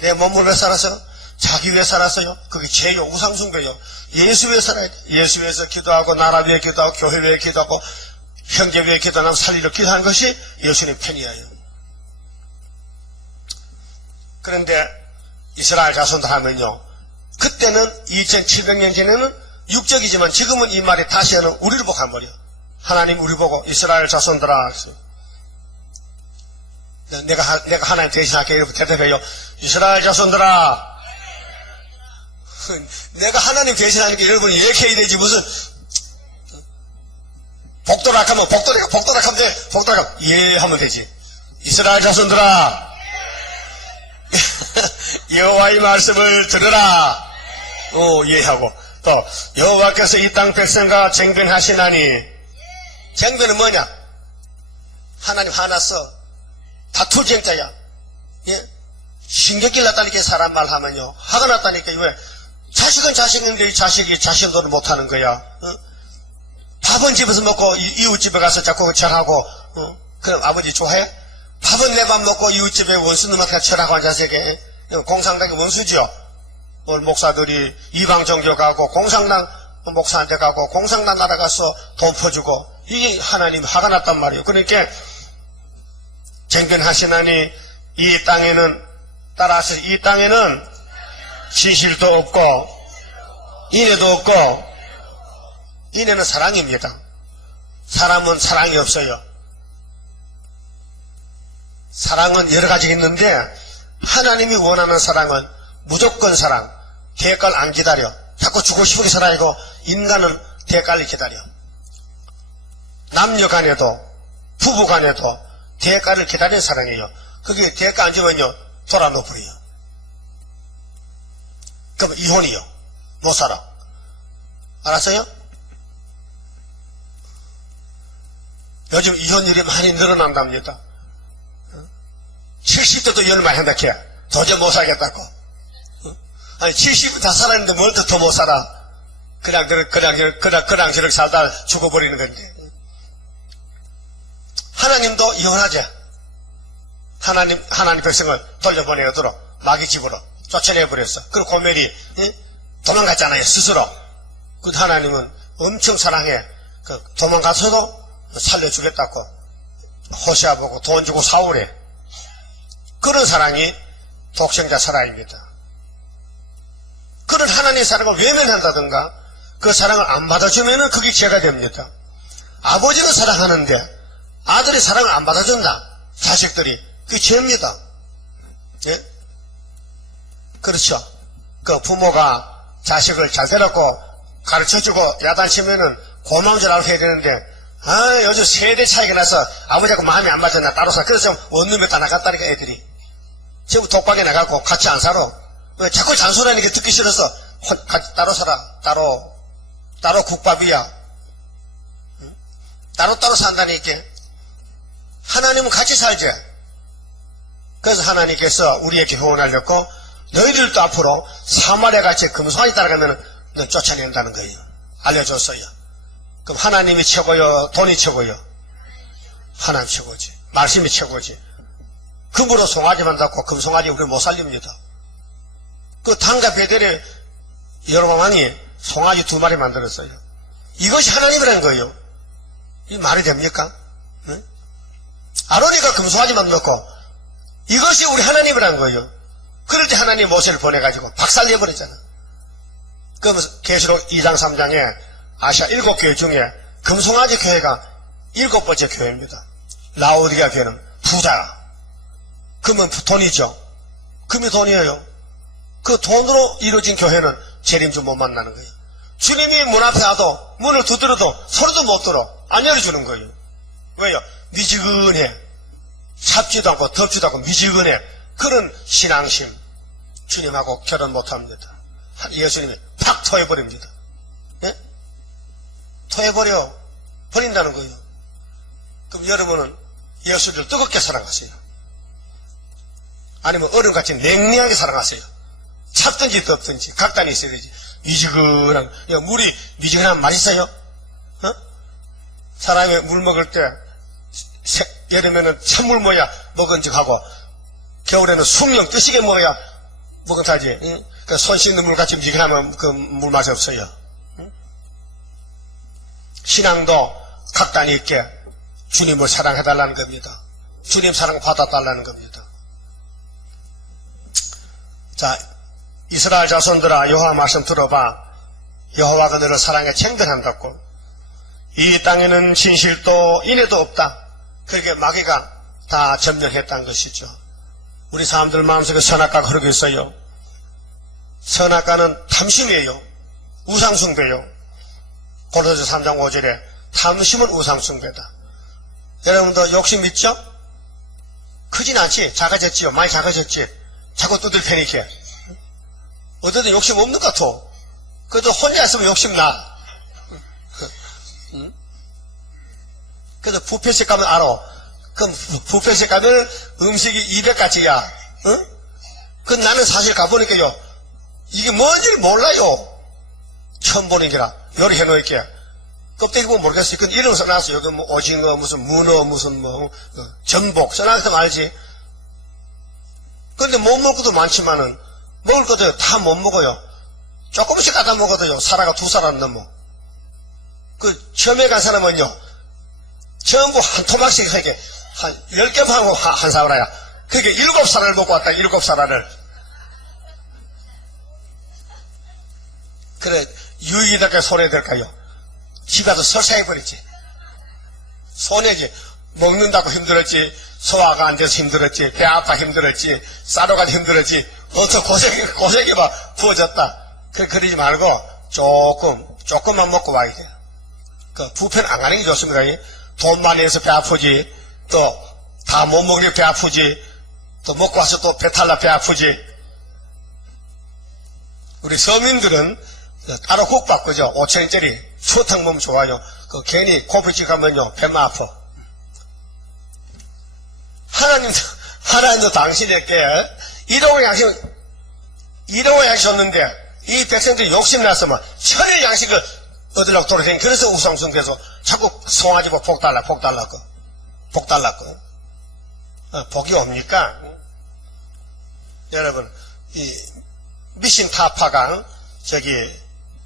내 몸을 위해 살았어요? 자기 위해 살았어요? 그게 죄요, 우상숭배요. 예수 위해 살아야 돼. 예수 위해서 기도하고 나라 위해 기도하고 교회 위해 기도하고 형제 위해 기도하고 살리려 기도하는 것이 예수님 편이에요. 그런데 이스라엘 자손들 하면요 그때는 2700년 전에는 육적이지만 지금은 이 말이 다시 하는 우리를 보고 한 말이에요. 하나님 우리 보고 이스라엘 자손들아, 내가 하나님 대신할게 이렇게 대답해요. 이스라엘 자손들아, 내가 하나님 대신하는 게 여러분이 이렇게 해야 되지. 무슨 복도락하면 복도락하면 돼. 복도락 예 하면 되지. 이스라엘 자손들아, 여호와의 말씀을 들으라. 예 하고, 또 여호와께서 이 땅 백성과 쟁변하시나니 쟁변은 뭐냐? 하나님 화났어. 다투쟁자야. 예? 신경질 났다니까 사람 말 하면요. 화가 났다니까. 왜? 자식은 자식인데 자식이 자식을 못하는 거야. 어? 밥은 집에서 먹고 이웃집에 가서 자꾸 절하고 그럼 아버지 좋아해? 밥은 내 밥 먹고 이웃집에 원수놈한테 절하고 앉아서 자식에 공산당의 원수죠. 오늘 목사들이 이방 종교 가고 공산당 목사한테 가고 공산당 나라 가서 돈 퍼주고 이게 하나님 화가 났단 말이에요. 그러니까 쟁변하시나니 이 땅에는 따라서 이 땅에는 진실도 없고 인애도 없고 인애는 사랑입니다. 사람은 사랑이 없어요. 사랑은 여러 가지 있는데 하나님이 원하는 사랑은 무조건 사랑, 대가를 안 기다려. 자꾸 주고 싶은 게 사랑이고 인간은 대가를 기다려. 남녀 간에도 부부 간에도 대가를 기다리는 사랑이에요. 그게 대가 안 주면요 돌아놓버려요. 그럼 이혼이요. 못 살아. 알았어요? 요즘 이혼율이 많이 늘어난답니다. 70대도 이혼을 많이 한다 캐. 도저히 못 살겠다고. 아니 70은 다 살았는데 뭘 더 못 살아. 그냥 저렇게 살다 죽어버리는 건데. 하나님도 이혼하자. 하나님 백성을 돌려보내도록 마귀 집으로 쫓아내버렸어. 그리고 고멜이 도망갔잖아요 스스로. 그 하나님은 엄청 사랑해. 도망가서도 살려주겠다고 호시아 보고 돈 주고 사오래. 그런 사랑이 독생자 사랑입니다. 그런 하나님의 사랑을 외면한다든가 그 사랑을 안 받아주면은 그게 죄가 됩니다. 아버지는 사랑하는데 아들이 사랑을 안 받아준다. 자식들이 그게 죄입니다. 예? 그렇죠. 그 부모가 자식을 잘 데려고 가르쳐주고 야단치면은 고마운 줄 알고 해야 되는데 요즘 세대 차이가 나서 아버지하고 마음이 안 맞았나 따로 살아. 그래서 원룸에 다 나갔다니까 애들이. 전부 독박에 나가고 같이 안 살아. 왜 자꾸 잔소리하는 게 듣기 싫어서 따로 살아. 따로 국밥이야. 응? 따로 산다니까. 하나님은 같이 살지. 그래서 하나님께서 우리에게 교훈하려고 너희들도 앞으로 사마리아 같이 금송아지 따라가면 넌 쫓아낸다는 거예요. 알려줬어요. 그럼 하나님이 최고요? 돈이 최고요? 하나님 최고지. 말씀이 최고지. 금으로 송아지만 잡고 금송아지 우리 못 살립니다. 그 당과 베델에 여로보암이 송아지 2마리 만들었어요. 이것이 하나님이라는 거예요. 이 말이 됩니까? 응? 아론이가 금송아지만 넣고 이것이 우리 하나님이라는 거예요. 그럴 때 하나님 모세를 보내가지고 박살내버렸잖아. 그러면서 계시록 2장 3장에 아시아 7교회 중에 금송아지 교회가 7번째 교회입니다. 라오디가 교회는 부자. 금은 돈이죠. 금이 돈이에요. 그 돈으로 이루어진 교회는 재림주 못 만나는 거예요. 주님이 문 앞에 와도 문을 두드려도 소리도 못 들어. 안 열어주는 거예요. 왜요? 미지근해. 찹지도 않고 덥지도 않고 미지근해. 그런 신앙심. 주님하고 결혼 못합니다. 예수님이 팍 토해버립니다. 예? 토해버려. 버린다는 거예요. 그럼 여러분은 예수를 뜨겁게 사랑하세요. 아니면 어른같이 냉랭하게 사랑하세요. 찹든지 덥든지 각단이 있어야지. 미지근한, 물이 미지근하면 맛있어요? 어? 사람이 물 먹을 때 여름에는 찬물 먹어야 먹은직하고 겨울에는 숭늉 뜨시게 먹어야 먹은타지. 응? 그 손 씻는 물 같이 미지근하면 그 물 맛이 없어요. 응? 신앙도 각단이 있게 주님을 사랑해달라는 겁니다. 주님 사랑 받아달라는 겁니다. 자, 이스라엘 자손들아 여호와 말씀 들어봐. 여호와가 너를 사랑해 쟁변한다고. 이 땅에는 진실도 인애도 없다. 그렇게 마귀가 다 점령했다는 것이죠. 우리 사람들 마음속에 선악과가 흐르고 있어요. 선악과는 탐심이에요. 우상숭배요. 고린도서 3장 5절에 탐심은 우상숭배다. 여러분도 욕심 있죠? 크진 않지. 작아졌지요. 많이 작아졌지. 자꾸 두들 패니까. 어쨌든 욕심 없는 것 같아. 그래도 혼자 있으면 욕심 나. 응? 그래서 뷔페식 가면 알아. 그럼 뷔페식 가면 음식이 200가지야. 응? 그 나는 사실 가보니까요. 이게 뭔지를 몰라요. 처음 보는 게라. 요리해 놓을게. 껍데기 보면 모르겠어요. 그 이름 써놨어요. 여기 뭐 오징어, 무슨 문어, 무슨 뭐, 전복. 써놨으면 알지. 근데 못 먹을 것도 많지만은, 먹을 것도 다 못 먹어요. 조금씩 갖다 먹어도요. 사라가 2사람 넘어. 그, 처음에 간 사람은요. 전부 한 토막씩 이렇게, 한 10개 파고 한 사람이야. 그게 7사람을 먹고 왔다. 7사람을. 그래, 유일하게 손에 들까요? 집 가서 설사해버렸지. 손해지. 먹는다고 힘들었지. 소화가 안 돼서 힘들었지. 배 아파 힘들었지. 싸러가 힘들었지. 어서 고생이 막 부어졌다. 그러지 말고 조금만 먹고 와야 돼. 그 뷔페는 안 가는 게 좋습니다. 돈 많이 해서 배 아프지. 또 다 못 먹으니 배 아프지. 또 먹고 와서 또 배탈나 배 아프지. 우리 서민들은 따로 국 바꾸죠. 5,000원짜리 추어탕 먹으면 좋아요. 그 괜히 고깃집 가면요 배만 아파. 하나님도 당신에게 일용할 양식 줬는데 이 백성들이 욕심나서 막 천일 양식을 얻으려고 돌아다니는. 그래서 우상숭배해서 자꾸 송아지고 복 달라고 복이 옵니까? 여러분 이 미신 타파가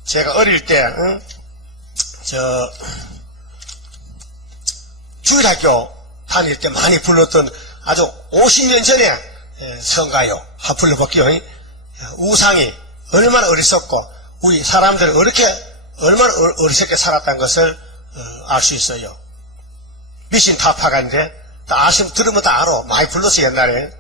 제가 어릴 때 주일학교 다닐 때 많이 불렀던 아주 50년 전에 성가요. 한번 불러볼게요. 우상이 얼마나 어리석고 우리 사람들이 얼마나 어리석게 살았다는 것을 알 수 있어요. 미신 타파가인데 들으면 다 알아. 많이 불렀어 옛날에.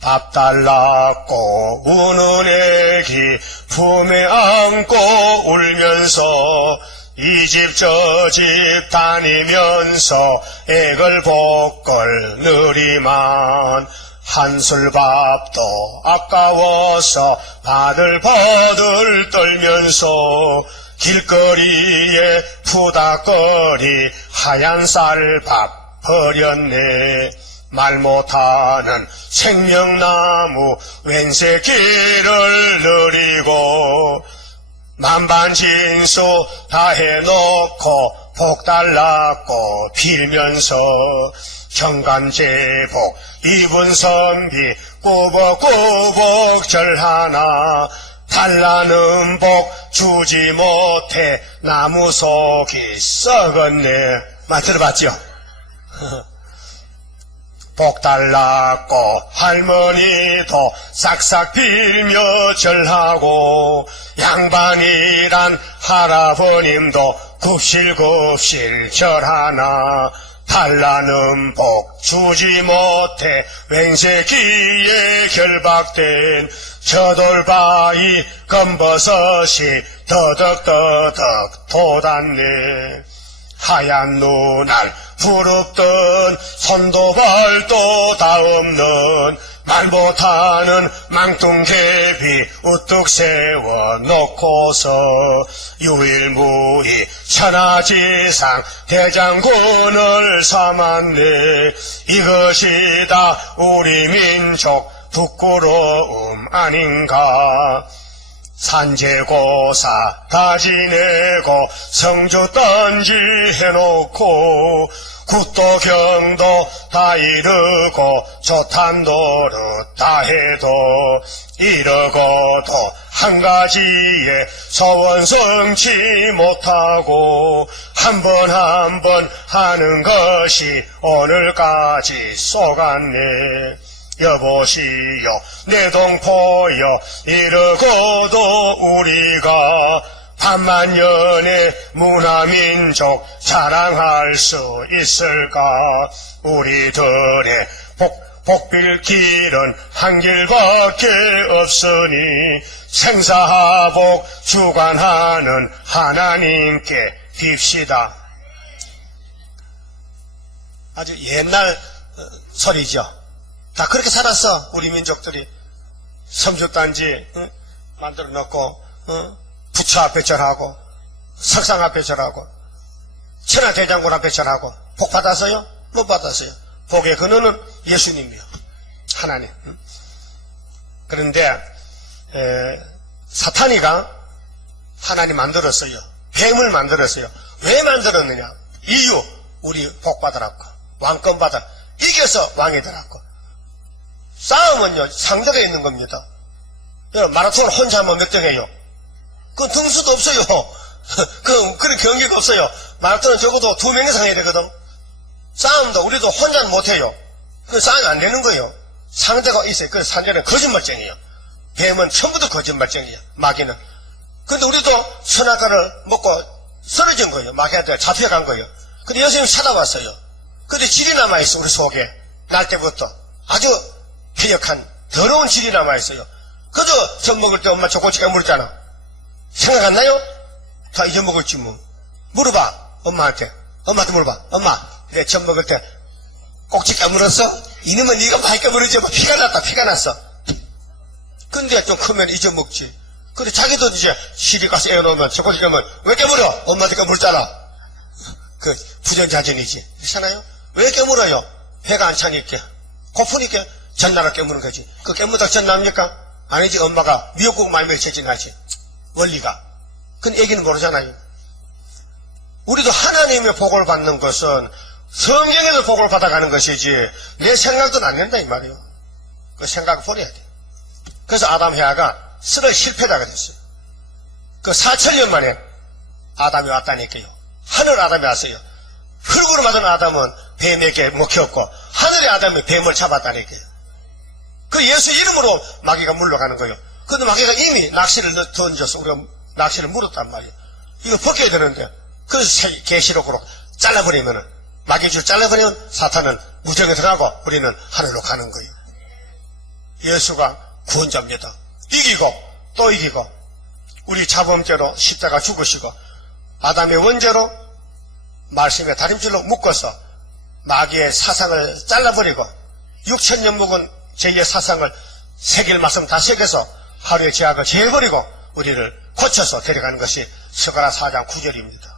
밥 달라고 우는 애기 품에 안고 울면서 이 집 저 집 다니면서 애걸복걸 느리만 한술밥도 아까워서 바들바들 떨면서 길거리에 푸닥거리 하얀 쌀밥 버렸네. 말 못하는 생명나무 웬새길을 느리고 만반진수 다 해놓고 복 달라고 빌면서 정간제복 입은 선비 꾸벅꾸벅 절하나 달라는 복 주지 못해 나무 속이 썩었네. 말 들어봤죠? 복 달라고 할머니도 싹싹 빌며 절하고 양반이란 할아버님도 굽실굽실 절하나 달라는 복 주지 못해 맹세기에 결박된 저돌바위 검버섯이 더덕더덕 돋았네. 하얀 눈알 부릅던 손도 발도 다 없는 말 못하는 망둥개비 우뚝 세워놓고서 유일무이 천하지상 대장군을 삼았네. 이것이 다 우리 민족 부끄러움 아닌가. 산재고사 다 지내고 성주 던지 해놓고 국도 경도 다 이르고 좋단 노릇 다 해도 이러고도 한 가지에 소원 성취 못하고 한 번 한 번 하는 것이 오늘까지 쏘갔네. 여보시오 내 동포여 이러고도 우리가 반만년의 문화민족 자랑할 수 있을까. 우리들의 복빌 길은 한 길밖에 없으니 생사복 주관하는 하나님께 빕시다. 아주 옛날 소리죠. 다 그렇게 살았어. 우리 민족들이 섬주단지 만들어 놓고 부처 앞에 절하고 석상 앞에 절하고 천하대장군 앞에 절하고 복 받았어요? 못 받았어요. 복의 근원은 예수님이요. 하나님. 그런데 사탄이가 하나님 만들었어요. 뱀을 만들었어요. 왜 만들었느냐? 이유, 우리 복 받으라고. 왕권 받아. 이겨서 왕이 되라고. 싸움은요, 상대가 있는 겁니다. 여러분, 마라톤을 혼자 하면 몇 등해요? 그건 등수도 없어요. 그런 경기가 없어요. 마라톤은 적어도 2명 이상 해야 되거든. 싸움도 우리도 혼자는 못해요. 그 싸움이 안 되는 거예요. 상대가 있어요. 그래서 상대는 거짓말쟁이에요. 뱀은 전부 다 거짓말쟁이에요. 마귀는. 근데 우리도 선악과를 먹고 쓰러진 거예요. 마귀한테 잡혀간 거예요. 근데 예수님 찾아왔어요. 근데 질이 남아있어, 우리 속에. 날 때부터. 아주 해역한, 더러운 질이 남아있어요. 그저 젖 먹을 때 엄마 초코치가 물었잖아. 생각 안 나요? 다 잊어먹을지 뭐. 물어봐, 엄마한테. 엄마한테 물어봐. 엄마, 내 젖 먹을 때 꼭지 까물었어? 이놈은 네가 많이 까물었지. 피가 났다, 피가 났어. 근데 좀 크면 잊어먹지. 근데 자기도 이제 시리 가서 애워놓으면 초코치 까면 왜 깨물어? 엄마한테 까물잖아. 그 부전자전이지. 그렇잖아요? 왜 깨물어요? 배가 안 차니까. 고프니까 전나가 깨무는 거지. 그 깨무다 전납니까? 아니지. 엄마가 미역국 많이 먹여진하지. 원리가. 근데 애기는 모르잖아요. 우리도 하나님의 복을 받는 것은 성경에서 복을 받아가는 것이지 내 생각도 안 된다 이 말이에요. 그 생각을 버려야 돼. 그래서 아담 해아가 쓰러 실패다 그랬어요. 그 4천년 만에 아담이 왔다니까요. 하늘 아담이 왔어요. 흙으로 맞은 아담은 뱀에게 먹혔고 하늘의 아담이 뱀을 잡았다니까요. 그 예수 이름으로 마귀가 물러가는 거예요. 근데 마귀가 이미 낚시를 던져서 우리가 낚시를 물었단 말이에요. 이거 벗겨야 되는데 그래서 계시록으로 잘라버리면은 마귀줄 잘라버리면 사탄은 무정에 들어가고 우리는 하늘로 가는 거예요. 예수가 구원자입니다. 이기고 또 이기고 우리 자범죄로 십자가 죽으시고 아담의 원죄로 말씀의 다림줄로 묶어서 마귀의 사상을 잘라버리고 6,000년 묵은 제2의 사상을 새길 말씀 다 새겨서 하루의 죄악을 제해버리고 우리를 고쳐서 데려가는 것이 스가랴 4장 9절입니다.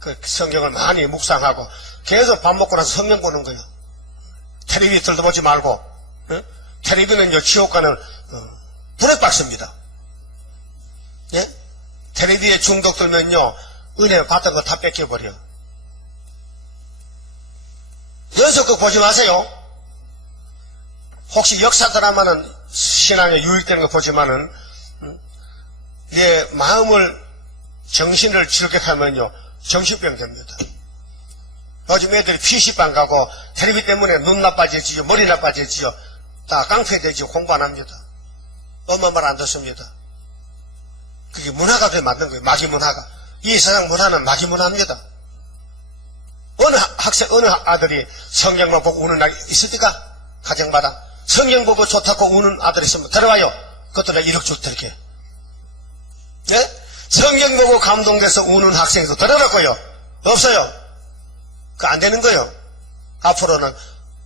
그 성경을 많이 묵상하고 계속 밥 먹고 나서 성경 보는 거예요. 텔레비 들어보지 말고. 텔레비는 지옥 가는 브레박스입니다. 예? 텔레비에 중독들면요 은혜 받던 거 다 뺏겨버려. 연속 그거 보지 마세요. 혹시 역사 드라마는 신앙에 유익되는 거 보지만은 내 마음을 정신을 즐겁하면요 정신병 됩니다. 요즘 애들이 PC방 가고 텔레비 때문에 눈 나빠지지요 머리 나빠지지요 다 깡패되지요 공부 안 합니다. 엄마 말 안 듣습니다. 그게 문화가 돼 만든 거예요. 마귀 문화가. 이 세상 문화는 마귀 문화입니다. 어느 학생 어느 아들이 성경만 보고 우는 날 있습니까? 가정마다 성경 보고 좋다고 우는 아들이 있으면 데려와요. 그것도 1억 줄 드릴게요. 네? 성경 보고 감동돼서 우는 학생도 데려왔고요. 없어요. 그 안 되는 거예요. 앞으로는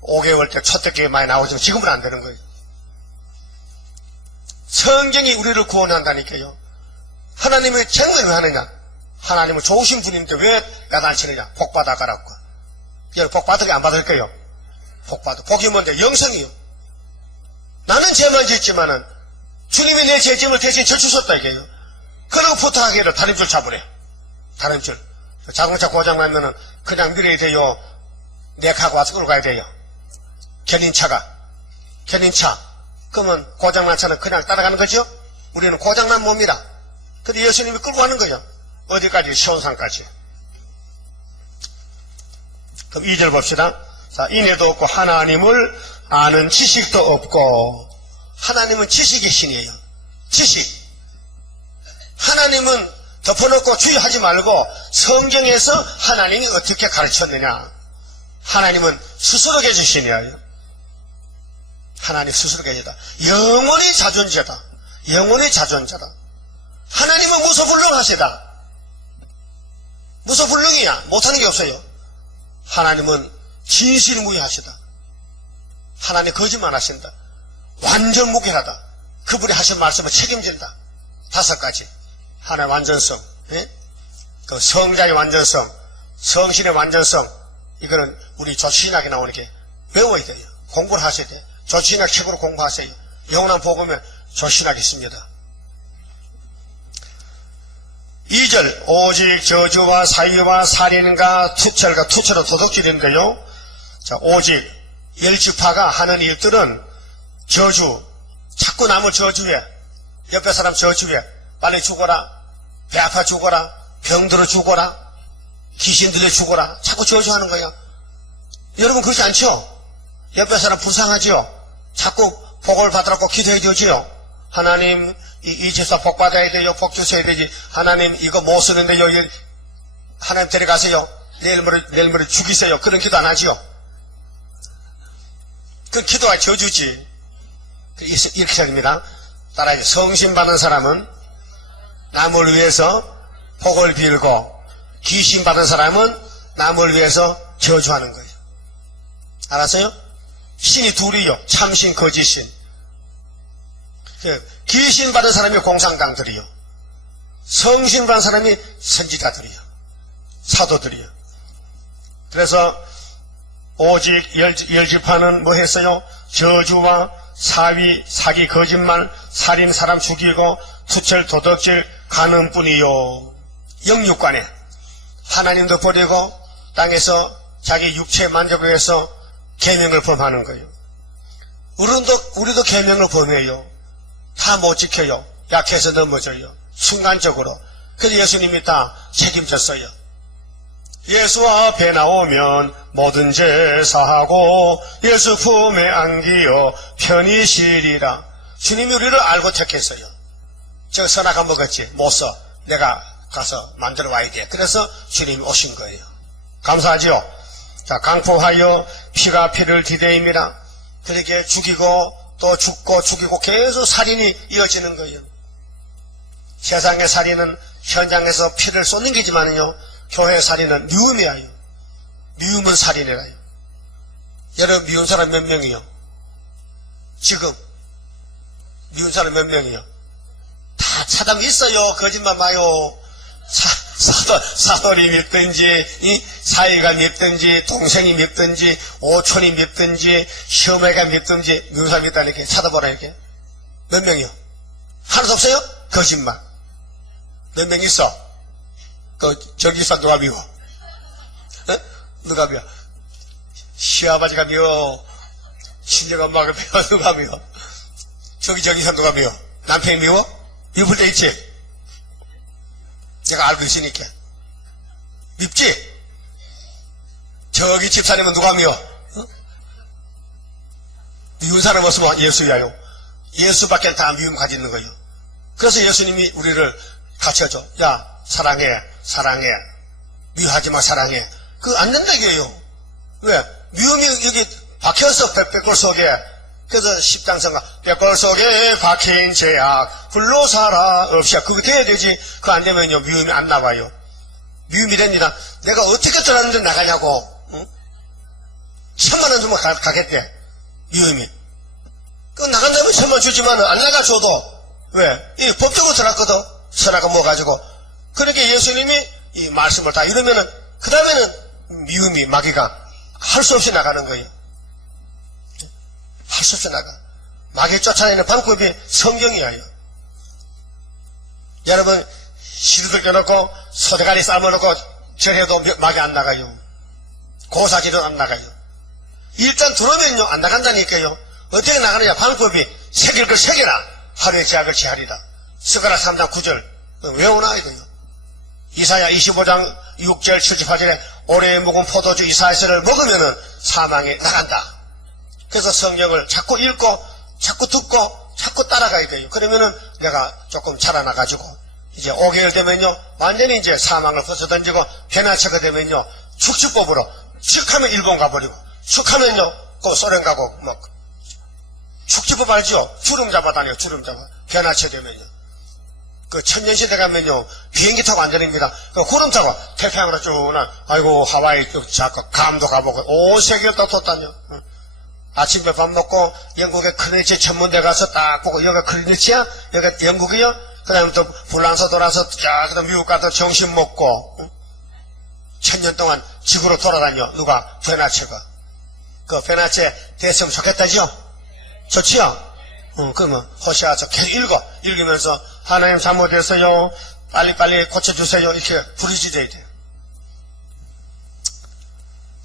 5개월 때 초대교회 많이 나오지만 지금은 안 되는 거예요. 성경이 우리를 구원한다니까요. 하나님이 책임을 왜 하느냐? 하나님은 좋으신 분인데 왜 야단치느냐? 복 받아가라고. 여러분 복 받을게 안 받을 거예요? 복 받아. 복이 뭔데? 영성이요. 나는 죄만 짓지만은 주님이 내 죄짐을 대신 져주셨다 이게요. 그러고 부탁하기를 다림줄 잡으래. 다림줄. 자동차 고장 나면은 그냥 밀어야 돼요. 넥하고 와서 끌고 가야 돼요. 견인차가. 견인차. 그러면 고장난 차는 그냥 따라가는 거죠? 우리는 고장난 몸이라. 근데 예수님이 끌고 가는 거죠. 어디까지? 시온산까지. 그럼 2절 봅시다. 자, 인애도 없고 하나님을 아는 지식도 없고. 하나님은 지식의 신이에요. 지식. 하나님은 덮어놓고 주의하지 말고 성경에서 하나님이 어떻게 가르쳤느냐. 하나님은 스스로 계시니요. 하나님 스스로 계시다. 영원히 자존자다. 영원히 자존자다. 하나님은 무소불능하시다. 무소불능이야. 못하는 게 없어요. 하나님은 진실무이하시다. 하나님 거짓말 하신다. 완전 무결하다. 그분이 하신 말씀을 책임진다. 5가지. 하나의 완전성, 예? 그 성자의 완전성, 성신의 완전성, 이거는 우리 조신학에 나오는 게 배워야 돼요. 공부를 하셔야 돼요. 조신학 책으로 공부하세요. 영원한 복음에 조신학이 있습니다. 2절 오직 저주와 사위와 살인과 투철과 투철은 도둑질인데요. 자, 오직 열지파가 하는 일들은 저주, 자꾸 남을 저주해. 옆에 사람 저주해. 빨리 죽어라. 배 아파 죽어라. 병들어 죽어라. 귀신 들려 죽어라. 자꾸 저주하는 거야. 여러분 그렇지 않죠? 옆에 사람 불쌍하죠? 자꾸 복을 받으라고 기도해 주지요. 하나님 이 집사 복 받아야 돼요. 복 주셔야 되지. 하나님 이거 못 쓰는데요. 하나님 데려가세요. 내일 모레 죽이세요. 그런 기도 안 하지요. 그 기도가 저주지. 이렇게 생각합니다. 따라해. 성신 받은 사람은 남을 위해서 복을 빌고 귀신 받은 사람은 남을 위해서 저주하는 거예요. 알았어요? 신이 둘이요. 참신, 거짓신. 귀신 받은 사람이 공상당들이요. 성신 받은 사람이 선지자들이요. 사도들이요. 그래서 오직 열지파는 뭐 했어요? 저주와 사위, 사기, 거짓말, 살인, 사람 죽이고 투철, 도덕질, 간음뿐이요. 영육관에 하나님도 버리고 땅에서 자기 육체에 만족을 위해서 계명을 범하는 거예요. 우리도 계명을 범해요. 다 못 지켜요. 약해서 넘어져요. 순간적으로. 그래서 예수님이 다 책임졌어요. 예수 앞에 나오면 모든 죄 사하고 예수 품에 안기어 편히 쉬리라. 주님이 우리를 알고 택했어요. 저 선악과 먹었지? 못 써. 내가 가서 만들어 와야 돼. 그래서 주님이 오신 거예요. 감사하죠? 자, 강포하여 피가 피를 디대입니다. 그렇게 죽이고 또 죽고 죽이고 계속 살인이 이어지는 거예요. 세상의 살인은 현장에서 피를 쏟는 게지만요, 교회 살인은 미움이에요. 미움은 살인이라요. 여러분 미운 사람 몇 명이요? 지금 미운 사람 몇 명이요? 다 차담 있어요. 거짓말 마요. 사돈이 밉든지 사위가 밉든지 동생이 밉든지 오촌이 밉든지 시어머니가 밉든지 미운 사람이 있다 이렇게 찾아보라 이렇게. 몇 명이요? 하나도 없어요? 거짓말. 몇 명 있어? 저기서 누가 미워? 어? 누가 미워? 시아버지가 미워? 친정 엄마가 미워? 누가 미워? 저기서 누가 미워? 남편이 미워? 미울 때 있지? 제가 알고 있으니까. 밉지? 저기 집사님은 누가 미워? 어? 미운 사람 없으면 예수야요. 예수밖에 다 미움 가지는 거예요. 그래서 예수님이 우리를 가르쳐줘. 야, 사랑해, 사랑해. 미워하지 마, 사랑해. 그거 안 된다, 이거예요. 왜? 미움이 여기 박혀서 백골 속에. 그래서 십장성가, 백골 속에 박힌 죄악, 불로 살아 없이. 그거 돼야 되지. 그거 안 되면요, 미움이 안 나와요. 미움이 됩니다. 내가 어떻게 들었는데 나가냐고. 응? 1000만 원 주면 가겠대. 미움이. 그 나간다면 1000만 원 주지만 안 나가줘도. 왜? 이 법적으로 들어갔거든. 선악과 뭐 가지고. 그렇게 예수님이 이 말씀을 다 이러면은, 그 다음에는 미움이, 마귀가 할 수 없이 나가는 거예요. 할 수 없이 나가. 마귀 쫓아내는 방법이 성경이에요. 여러분, 시루들 껴놓고, 소대가리 삶아놓고, 절해도 마귀 안 나가요. 고사지도 안 나가요. 일단 들어오면요, 안 나간다니까요. 어떻게 나가느냐, 방법이, 새길 걸 새겨라. 하루에 제약을 제하리라. 스가랴 3장 9절. 외우나, 이거요. 이사야 25장 6절 78절에 오래 묵은 포도주 이사야서를 먹으면은 사망에 나간다. 그래서 성경을 자꾸 읽고, 자꾸 듣고, 자꾸 따라가야 돼요. 그러면은 내가 조금 자라나가지고, 이제 5개월 되면요, 완전히 이제 사망을 벗어던지고, 변화체가 되면요, 축지법으로, 축 하면 일본 가버리고, 축 하면요, 그 소련 가고, 뭐, 축지법 알죠? 주름 잡아 다녀요, 주름 잡아. 변화체 되면요. 그 천년시대 가면요, 비행기 타고 안 다닙니다. 그 구름 타고 태평양으로 쭉 나, 아이고, 하와이 쭉 자꾸 감도 가보고, 온 세계를 다 뒀다뇨. 아침에 밥 먹고, 영국의 클리니치 전문대 가서 딱 보고, 여기가 클리니치야? 여기가 영국이요? 그 다음에 또 불란서 돌아서, 쫙, 그 다음 미국 가서 점심 먹고, 1000년 동안 지구로 돌아다녀. 누가? 베나체가. 그 베나체 됐으면 좋겠다죠? 좋지요? 그러면 호시아서 계속 읽으면서 하나님 잘못했어요. 빨리빨리 고쳐주세요. 이렇게 부르짖어야 돼요.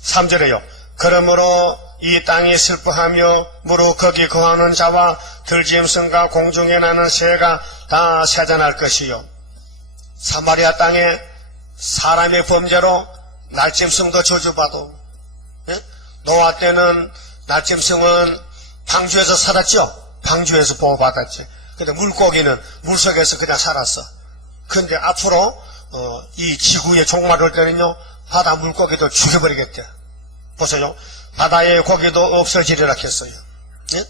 3절에요. 그러므로 이 땅이 슬퍼하며 무릇 거기 거하는 자와 들짐승과 공중에 나는 새가 다 세잔할 것이요. 사마리아 땅에 사람의 범죄로 날짐승도 저주받고, 예? 노아 때는 날짐승은 방주에서 살았죠. 방주에서 보호받았지. 근데 물고기는 물속에서 그냥 살았어. 근데 앞으로 이 지구의 종말을 올 때는요, 바다 물고기도 죽여버리겠대. 보세요. 바다의 고기도 없어지리라 했어요. 예?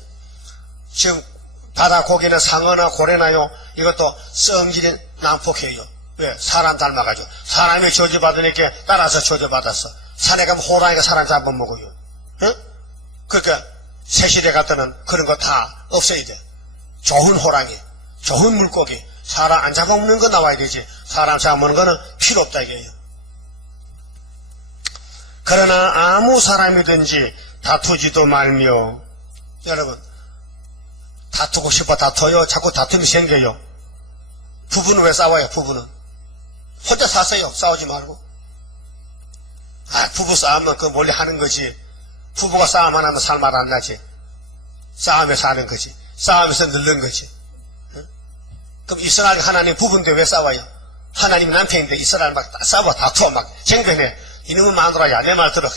지금 바다 고기는 상어나 고래나요, 이것도 성질이 난폭해요. 왜? 사람 닮아가지고. 사람이 저주받으니까 따라서 저주받았어. 산에 가면 호랑이가 사람 잡아먹어요. 예? 그러니까 새시대 같은 그런 거 다 없애야 돼. 좋은 호랑이, 좋은 물고기, 사람 안 잡아먹는 거 나와야 되지. 사람 잡아먹는 거는 필요 없다 이게요. 그러나 아무 사람이든지 다투지도 말며. 여러분, 다투고 싶어 다퉈요. 자꾸 다툼이 생겨요. 부부는 왜 싸워요? 부부는 혼자 사세요. 싸우지 말고. 부부 싸움은 그 몰래 하는 거지. 부부가 싸움 안 하면 살맛 안 나지. 싸우면서 하는 거지. 싸우면서 늙는 거지. 응? 그럼 이스라엘 하나님 부부인데 왜 싸워요? 하나님 남편인데 이스라엘 막 싸워 다투어 막 쟁변해. 이놈은 마누라야. 내 말 들어.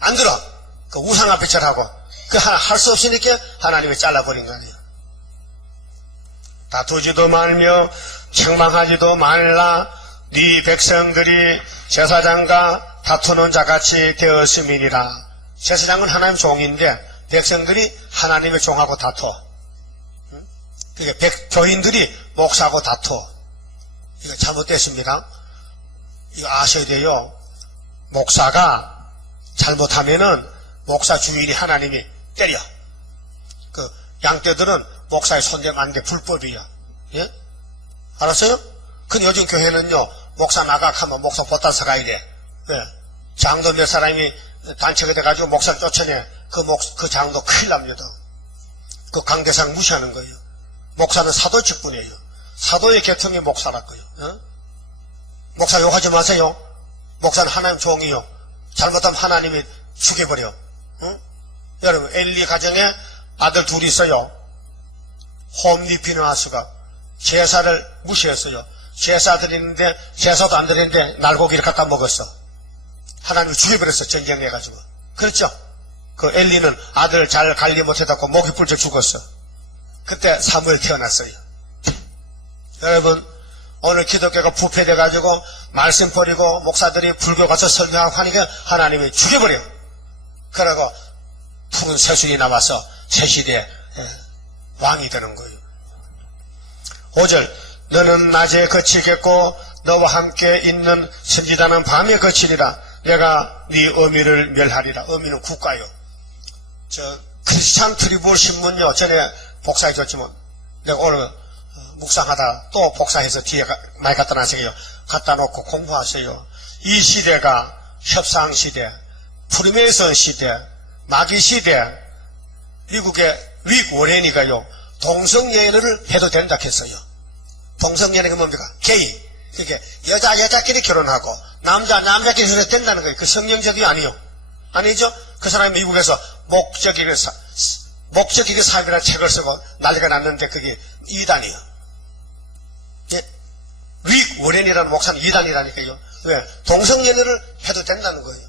안 들어. 그 우상 앞에 절하고. 그 하나 할 수 없으니까 하나님이 잘라버린 거 아니에요. 다투지도 말며 책망하지도 말라. 네 백성들이 제사장과 다투는 자같이 되었음이니라. 제사장은 하나님 종인데 백성들이 하나님의 종하고 다투어. 그게 교인들이 목사하고 다투어. 이거 잘못됐습니다. 이거 아셔야 돼요. 목사가 잘못하면은 목사 주인이 하나님이 때려. 그 양떼들은 목사의 손대면 안 돼. 불법이야. 예? 알았어요? 근데 요즘 교회는요, 목사 나가하면 목사 보따서 가야 돼. 예. 장도 몇 사람이 단체가 돼가지고 목사를 쫓아내. 그 장도 큰일 납니다. 그 강대상 무시하는 거예요. 목사는 사도 직분이에요. 사도의 계통이 목사라고요. 예? 목사 욕하지 마세요. 목사는 하나님 종이요. 잘못하면 하나님이 죽여버려. 응? 여러분, 엘리 가정에 아들 둘이 있어요. 홈리 비누하스가 제사를 무시했어요. 제사 드리는데 제사도 안 드리는데 날고기를 갖다 먹었어. 하나님이 죽여버렸어. 전쟁해가지고. 그렇죠? 그 엘리는 아들 잘 관리 못해갖고 목이 불져 죽었어. 그때 사무엘 태어났어요. 여러분, 오늘 기독교가 부패돼가지고 말씀 버리고 목사들이 불교 가서 설교하고 하니까 하나님이 죽여버려. 그러고 푸른 새순이 나와서 새시대에 왕이 되는 거예요. 5절, 너는 낮에 거치겠고 너와 함께 있는 선지자는 밤에 거치리라. 내가 네 어미를 멸하리라. 어미는 국가요. 저 크리스찬 트리블 신문요, 전에 복사해줬지만 내가 오늘 묵상하다 또 복사해서 뒤에 많이 갖다 놨어요. 갖다 놓고 공부하세요. 이 시대가 협상시대, 프리메이슨 시대, 마귀시대, 미국의 릭 워렌이가요, 동성연애를 해도 된다 했어요. 동성연애가 뭡니까? 게이. 그게 여자끼리 결혼하고 남자끼리 해도 된다는 거예요. 그 성령제도 아니요. 아니죠? 그 사람이 미국에서 목적이게 삶이라는 책을 쓰고 난리가 났는데 그게 이단이에요. 예? 릭 워렌이라는 목사는 이단이라니까요. 왜? 동성연애를 해도 된다는 거예요.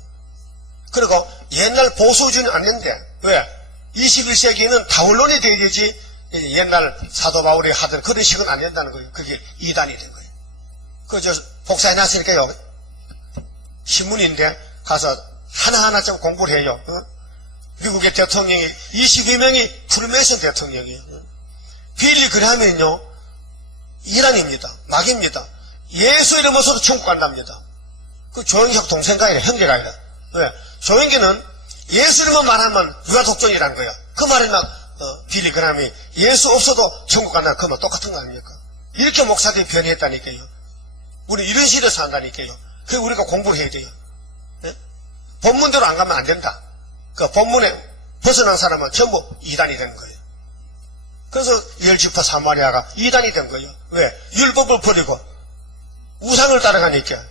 그리고 옛날 보수주의는 아닌데, 왜? 21세기에는 다원론이 돼야 되지, 옛날 사도 바울이 하던 그런 식은 안 된다는 거예요. 그게 이단이 된 거예요. 복사해놨으니까요. 신문인데, 가서 하나하나 좀 공부를 해요. 미국의 대통령이 22명이 프리메이슨 대통령이에요. 빌리 그레함은요, 이란입니다. 마귀입니다. 예수 이름으로도 천국 간답니다. 그 조영석 동생가 아니라 형제가 아니라. 왜? 조영기는 예수 이름만 말하면 누가 독종이라는 거야. 그 말이 빌리 그레함이 예수 없어도 천국 간다. 그러면 똑같은 거 아닙니까? 이렇게 목사들이 변했다니까요. 우리 이런 시대에 산다니까요. 그래서 우리가 공부해야 돼요. 본문대로 안 가면 안 된다. 그 본문에 벗어난 사람은 전부 이단이 된 거예요. 그래서 10지파 사마리아가 이단이 된 거예요. 왜? 율법을 버리고 우상을 따라가니까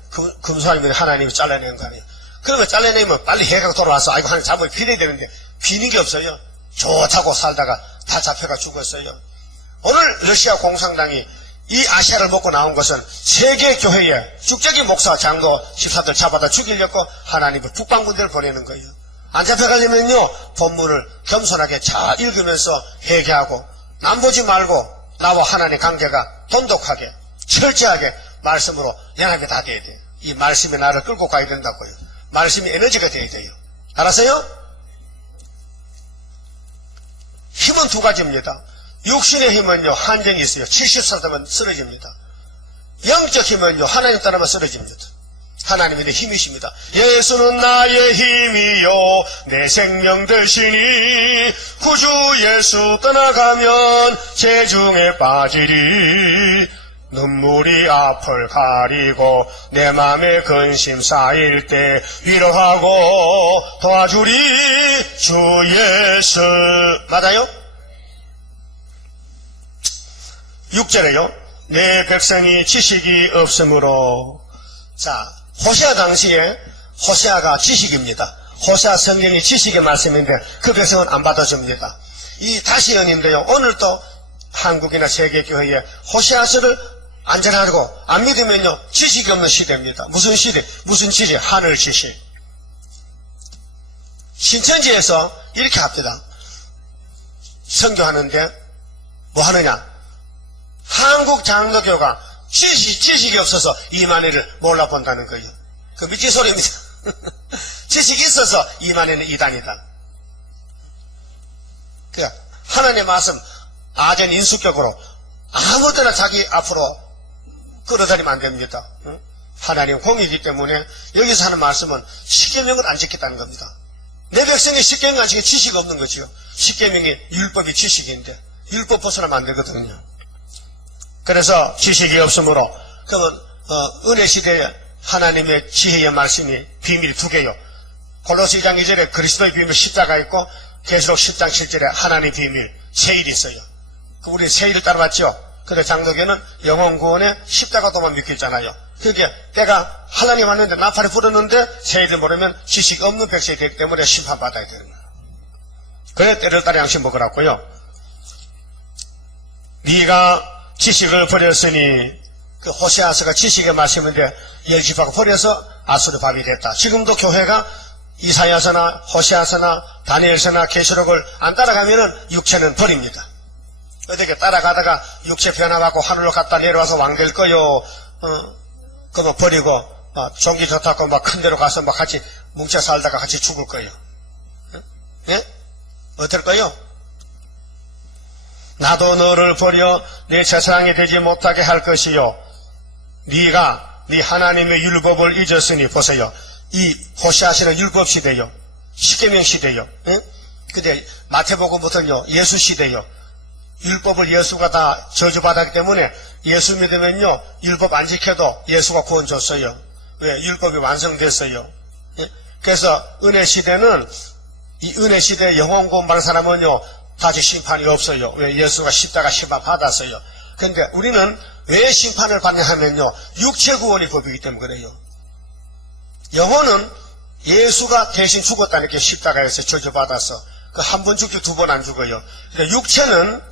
금수하면 하나님이 잘라내는 거 아니에요. 그러면 잘라내면 빨리 해가 돌아와서 아이고 하나님 잡아야 빌어야 되는데 비는 게 없어요. 좋다고 살다가 다 잡혀가 죽었어요. 오늘 러시아 공산당이 이 아시아를 먹고 나온 것은 세계 교회에 축적인 목사, 장로, 집사들 잡아다 죽이려고 하나님을 북방군대를 보내는 거예요. 안 잡혀가려면요, 본문을 겸손하게 잘 읽으면서 회개하고 남 보지 말고 나와 하나님의 관계가 돈독하게 철저하게 말씀으로 연합이 다 돼야 돼요. 이 말씀이 나를 끌고 가야 된다고요. 말씀이 에너지가 돼야 돼요. 알았어요? 힘은 두 가지입니다. 육신의 힘은요, 한정이 있어요. 70살 되면 쓰러집니다. 영적 힘은요, 하나님 따라만 쓰러집니다. 하나님이 내 힘이십니다. 예수는 나의 힘이요 내 생명 되시니 구주 예수 떠나가면 재중에 빠지리. 눈물이 앞을 가리고 내 맘에 근심 쌓일 때 위로하고 도와주리 주 예수. 맞아요? 6절에요. 내 백성이 지식이 없으므로. 자, 호세아 당시에 호세아가 지식입니다. 호세아 성경이 지식의 말씀인데 그 백성은 안 받아줍니다. 이 다시언인데요. 오늘도 한국이나 세계교회에 호세아서를 안전하고 안 믿으면요 지식이 없는 시대입니다. 무슨 시대? 무슨 지식? 하늘 지식. 신천지에서 이렇게 합니다. 선교하는데 뭐 하느냐? 한국 장로교가 지식이 없어서 이만희를 몰라본다는 거예요. 그 미친 소리입니다. 지식이 있어서 이만희는 이단이다. 그러니까 하나님의 말씀 아전 인수격으로 아무 데나 자기 앞으로 끌어다니면 안 됩니다. 하나님 공이기 때문에 여기서 하는 말씀은 십계명을 안 지켰다는 겁니다. 내 백성이 십계명 안 지키면 지식이 없는 거죠. 십계명이 율법이 지식인데 율법 벗어나면 안 되거든요. 그래서 지식이 없으므로 그러면 은혜 시대에 하나님의 지혜의 말씀이 비밀이 두 개요. 골로새 2장 2절에 그리스도의 비밀 십자가 있고 계시록 10장 7절에 하나님의 비밀 세일이 있어요. 우리 세일을 따라왔죠. 근데 장로교는 영혼 구원에 십자가도만 믿고 있잖아요. 그게 때가 하나님 왔는데 나팔이 불었는데 세일을 모르면 지식 없는 백성이 되기 때문에 심판받아야 되는 거예요. 그래 때를 따라 양식 먹으라고요. 네가 지식을 버렸으니 그 호세아서가 지식의 말씀인데 10지파가 버려서 아수르 밥이 됐다. 지금도 교회가 이사야서나 호세아서나 다니엘서나 계시록을 안 따라가면은 육체는 버립니다. 어떻게 따라가다가 육체 변화받고 하늘로 갔다 내려와서 왕 될 거요. 그거 버리고 종기 좋다고 막 큰 데로 가서 막 같이 뭉쳐 살다가 같이 죽을 거예요. 예? 어떨 거요? 나도 너를 버려 내 제사장이 되지 못하게 할 것이요. 네가 네 하나님의 율법을 잊었으니. 보세요. 이 호세아서는 율법 시대요. 십계명 시대요. 예? 근데 마태복음부터는요 예수 시대요. 율법을 예수가 다 저주받았기 때문에 예수 믿으면요 율법 안 지켜도 예수가 구원 줬어요. 왜? 율법이 완성됐어요. 예? 그래서 은혜 시대는 이 은혜 시대에 영원 구원 받은 사람은요 다시 심판이 없어요. 왜? 예수가 십자가 심판 받았어요. 그런데 우리는 왜 심판을 받냐 하면요 육체 구원이 법이기 때문에 그래요. 영혼은 예수가 대신 죽었다니까 십자가에서 저주받아서 그 한 번 죽지 두 번 안 죽어요. 그러니까 육체는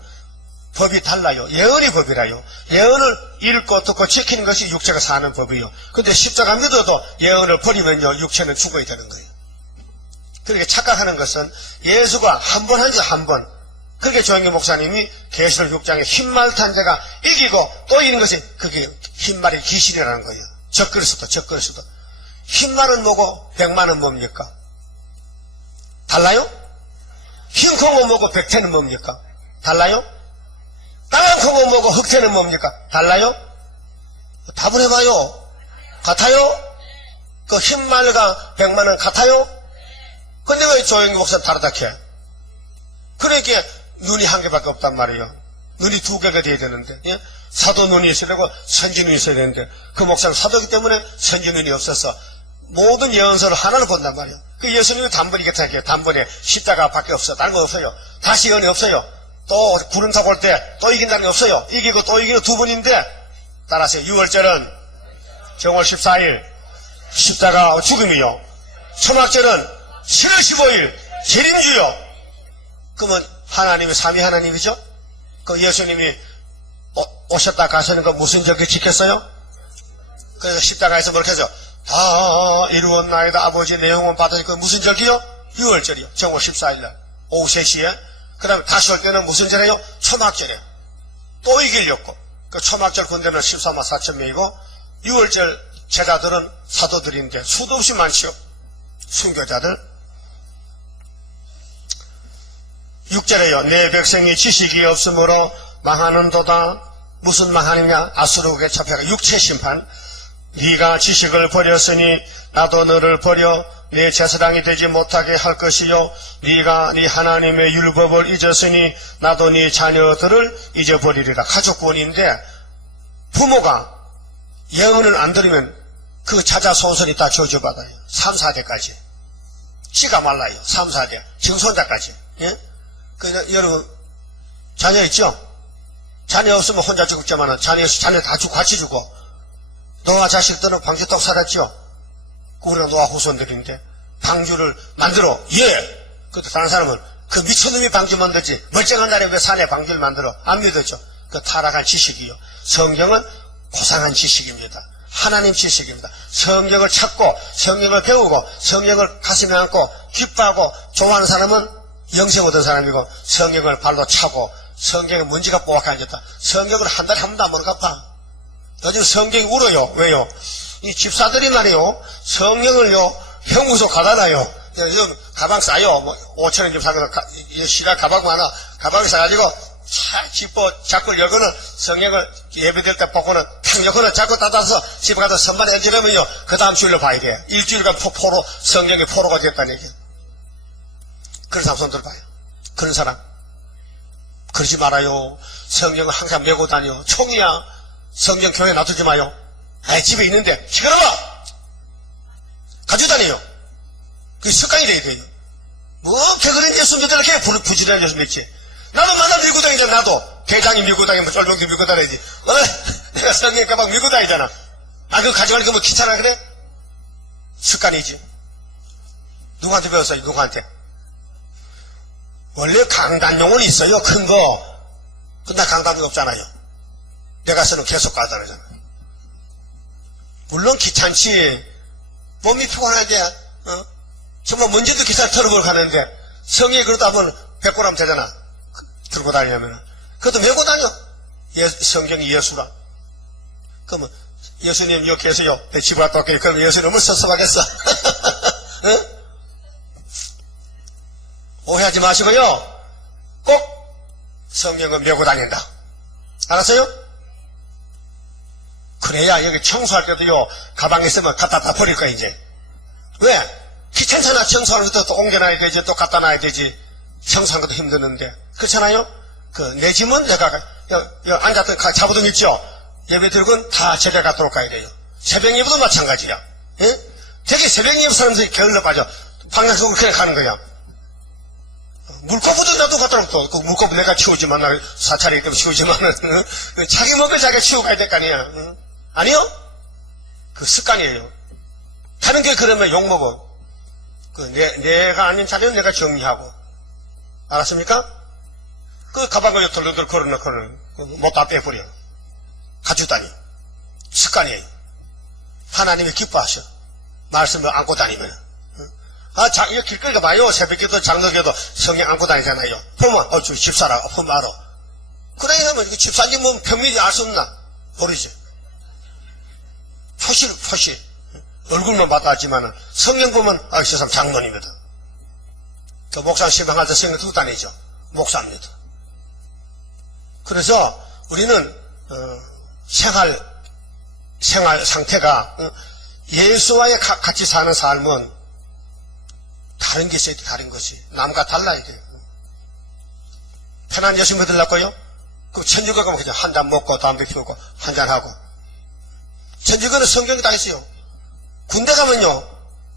법이 달라요. 예언이 법이라요. 예언을 읽고 듣고 지키는 것이 육체가 사는 법이에요. 근데 십자가 믿어도 예언을 버리면요 육체는 죽어야 되는 거예요. 그렇게 착각하는 것은 예수가 한 번 한지 한 번. 그렇게 조영기 목사님이 계시록 6장에 흰말 탄 자가 이기고 또 이기는 것이 그게 흰말이 귀신이라는 거예요. 적그리스도. 흰말은 뭐고 백마는 뭡니까? 달라요? 흰 콩은 뭐고 백태는 뭡니까? 달라요? 빨간 콩은 뭐고 흑태는 뭡니까? 달라요? 답을 해봐요. 같아요? 그 흰말과 백마는 같아요? 근데 왜 조영기 목사는 다르다 캐? 그러니까 눈이 한 개밖에 없단 말이에요. 눈이 두 개가 돼야 되는데, 예? 사도 눈이 있어야 되고 선지눈이 있어야 되는데 그 목사는 사도이기 때문에 선지눈이 없어서 모든 예언서를 하나를 본단 말이에요. 그 예수님은 단번에 이렇게 생각해요. 단번에 십자가밖에 없어. 다른 거 없어요. 다시 연이 없어요. 또 구름사 볼 때 또 이긴다는 게 없어요. 이기고 또 이기고 두 번인데 따라서 6월절은 정월 14일 십자가 죽음이요. 초막절은 7월 15일 재림주요. 그러면 하나님이 삼위 하나님이죠. 그 예수님이 오셨다 가시는 거 무슨 절기 지켰어요? 그래서 십자가에서 그렇게 해서 다 이루었나이다 아버지 내 영혼 받으니 그 무슨 절기요? 6월절이요. 정월 14일날 오후 3시에. 그 다음에 다시 올 때는 무슨 절이에요? 초막절이에요. 또 이기려고. 그 초막절 군대는 14만 4천 명이고 6월절 제자들은 사도들인데 수도 없이 많지요. 순교자들. 6절에요. 내 백성이 지식이 없으므로 망하는도다. 무슨 망하느냐? 아수르국에 잡혀가 육체 심판. 네가 지식을 버렸으니 나도 너를 버려 네 제사장이 되지 못하게 할 것이요 네가 네 하나님의 율법을 잊었으니 나도 네 자녀들을 잊어버리리라. 가족구원인데 부모가 예언을 안 들으면 그 자자 손손이 다 저주받아요. 3, 4대까지. 씨가 말라요. 3, 4대. 증손자까지. 예? 여러분 자녀 있죠? 자녀 없으면 혼자 죽었지만 자녀 다 죽고 같이 죽어. 노아 자식들은 방주떡 살았죠? 우리가 노아 후손들인데 방주를 만들어. 예! 그때 다른 사람은 그 미친놈이 방주 만들지 멀쩡한 날에 왜 산에 방주를 만들어? 안 믿었죠? 그 타락한 지식이요. 성경은 고상한 지식입니다. 하나님 지식입니다. 성경을 찾고 성경을 배우고 성경을 가슴에 안고 기뻐하고 좋아하는 사람은 영생 얻은 사람이고 성경을 발로 차고 성경에 먼지가 뽀얗게 앉았다. 성경을 한 달에 한 번도 안 보는 갚아. 요즘 성경이 울어요. 왜요? 이 집사들이 말이요. 성경을요. 형무소 가다 놔요. 가방 싸요. 뭐 5,000원 좀 사거든. 시가 가방 많아. 가방을 싸가지고 차 집어 자꾸 열고는 성경을 예배될 때 보고는 탁 열고는 자꾸 닫아서 집에 가서 선반에 얹으려면요. 그 다음 주일로 봐야 돼. 일주일간 포로 성경이 포로가 됐다는 얘기예요. 그런 사람 손 들어봐요. 그런 사람. 그러지 말아요. 성경을 항상 메고 다녀. 총이야. 성경 교회에 놔두지 마요. 아, 집에 있는데 시끄러워! 가지고 다녀요. 그게 습관이 돼야 돼요. 뭐 그런 예수 믿으려 이렇게 부지런한 예수 믿지. 나도 마다 밀고 다니잖아. 나도 대장이 밀고 다니면 쫄병도 밀고 다니지. 내가 성경 가방 밀고 다니잖아. 아, 그거 가져가니까 뭐 귀찮아 그래? 습관이지. 누구한테 배웠어요? 누구한테? 원래 강단용은 있어요. 큰 거. 근데 강단이 없잖아요. 내가 쓰는 계속 가잖아요. 물론 귀찮지. 몸이 피곤하게 정말 먼지도 기사를 털어보러 가는데 성에 그러다 보면 100g 되잖아. 들고 다니려면. 그것도 메고 다녀. 성경이 예수라. 그러면 예수님 여기 계세요. 내 집에 갔다 올게요. 그럼 예수님을 섭섭하겠어. 응? 오해하지 마시고요. 꼭 성경을 메고 다닌다. 알았어요? 그래야 여기 청소할 때도요. 가방에 있으면 갖다 다 버릴 거야 이제. 왜? 귀찮잖아. 청소하는 것도 또 옮겨놔야 되지. 또 갖다 놔야 되지. 청소하는 것도 힘드는데. 그렇잖아요? 내 짐은 내가 앉았던 자부등 있죠? 예배 드리고는 다 제가 갖다 놓고 가야 돼요. 새벽 예배도 마찬가지야. 예? 되게 새벽 예배 사람들이 게을러 빠져. 방향성으로 그냥 가는 거야. 물고기도 나도 갖다 놓고, 그 물고기 내가 치우지만, 사찰에 있거든 치우지만, 자기 먹을 자기가 치우고 가야 될 거 아니야. 아니요? 그 습관이에요. 다른 게 그러면 욕먹어. 내가 아닌 자리는 내가 정리하고. 알았습니까? 그 가방을 덜덜덜 걸어놓고는 못 다 빼버려. 가지고 다니. 습관이에요. 하나님이 기뻐하셔. 말씀을 안고 다니면. 아, 이거 길거리 가봐요. 새벽에도 장로교도 성경 안고 다니잖아요. 보면, 저 집사라. 보면 알아. 그래, 하면 집사님 뭐 평민이 알 수 없나? 모르지. 표시. 얼굴만 봐도 알지만은, 성경 보면, 아, 저 사람 장로입니다. 그 목사 시방할 때 성경 두고 다니죠. 목사입니다. 그래서 우리는, 생활 상태가, 예수와의 같이 사는 삶은 다른 게 있어야 돼, 다른 것이. 남과 달라야 돼. 편한 예수 믿으려고요? 그럼 천주교 가면 그냥 한 잔 먹고 담배 피우고 한 잔 하고. 천주교는 성경이 다 있어요. 군대 가면요,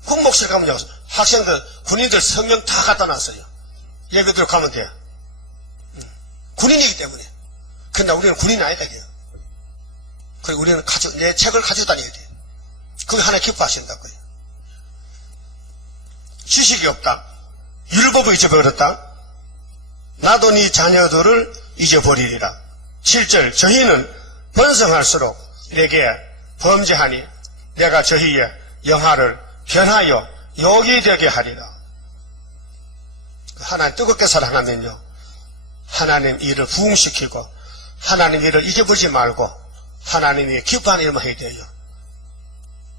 국목실 가면요, 학생들, 군인들 성명 다 갖다 놨어요. 예배드리러 가면 돼요. 군인이기 때문에. 근데 우리는 군인이 아니다, 이게요. 그리고 우리는 내 책을 가지고 다녀야 돼요. 그게 하나님 기뻐하신다고요. 지식이 없다. 율법을 잊어버렸다. 나도 네 자녀들을 잊어버리리라. 7절, 저희는 번성할수록 내게 범죄하니 내가 저희의 영화를 변하여 욕이 되게 하리라. 하나님 뜨겁게 사랑하면요, 하나님 일을 부흥시키고 하나님 일을 잊어버리지 말고 하나님이 기뻐하는 일만 해야 돼요.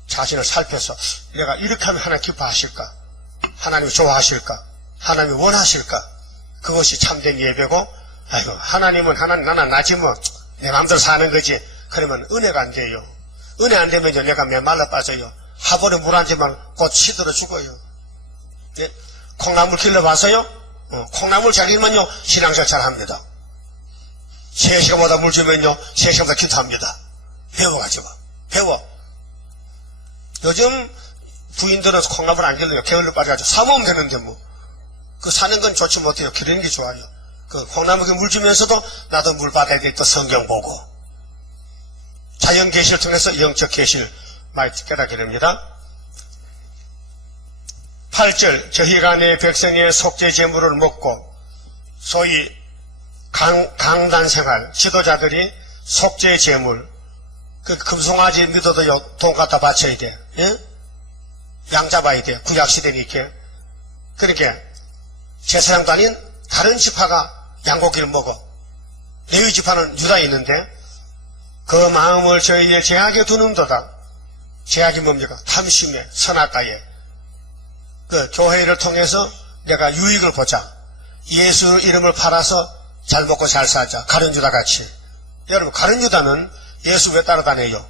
자신을 살펴서 내가 이렇게 하면 하나님 기뻐하실까? 하나님이 좋아하실까? 하나님이 원하실까? 그것이 참된 예배고, 아이고 하나님은 나는 나지 뭐 내 마음대로 사는 거지. 그러면 은혜가 안 돼요. 은혜 안 되면요 내가 메말라 빠져요. 화벌에 물 안 주면 곧 시들어 죽어요. 네? 콩나물 길러봐서요. 콩나물 잘 일면요 신앙생활 잘합니다. 3시간보다 물 주면요 3시간보다 기도합니다. 배워가지고 배워. 요즘 부인들은 콩나물 안 길러요. 게을러 빠져가지고 사모하면 되는데 뭐. 그 사는 건 좋지 못해요. 기르는 게 좋아요. 그 콩나물에 물 주면서도 나도 물 받아야 돼. 또 성경 보고. 자연 계시를 통해서 영적 계시를 많이 깨닫게 됩니다. 8절, 저희가 내 백성의 속죄 제물을 먹고 소위 강단 생활 지도자들이 속죄 제물 그 금송아지 믿어도 돈 갖다 바쳐야 돼. 예? 양 잡아야 돼. 구약시대니까. 그러니까 제사장도 아닌 다른 지파가 양고기를 먹어. 레위 지파는 유다에 있는데 그 마음을 저희의 제약에 두는도다. 제약이 뭡니까? 탐심에 선악가에 그 교회를 통해서 내가 유익을 보자. 예수 이름을 팔아서 잘 먹고 잘 살자. 가룟 유다 같이. 여러분 가룟 유다는 예수 왜 따라다녀요?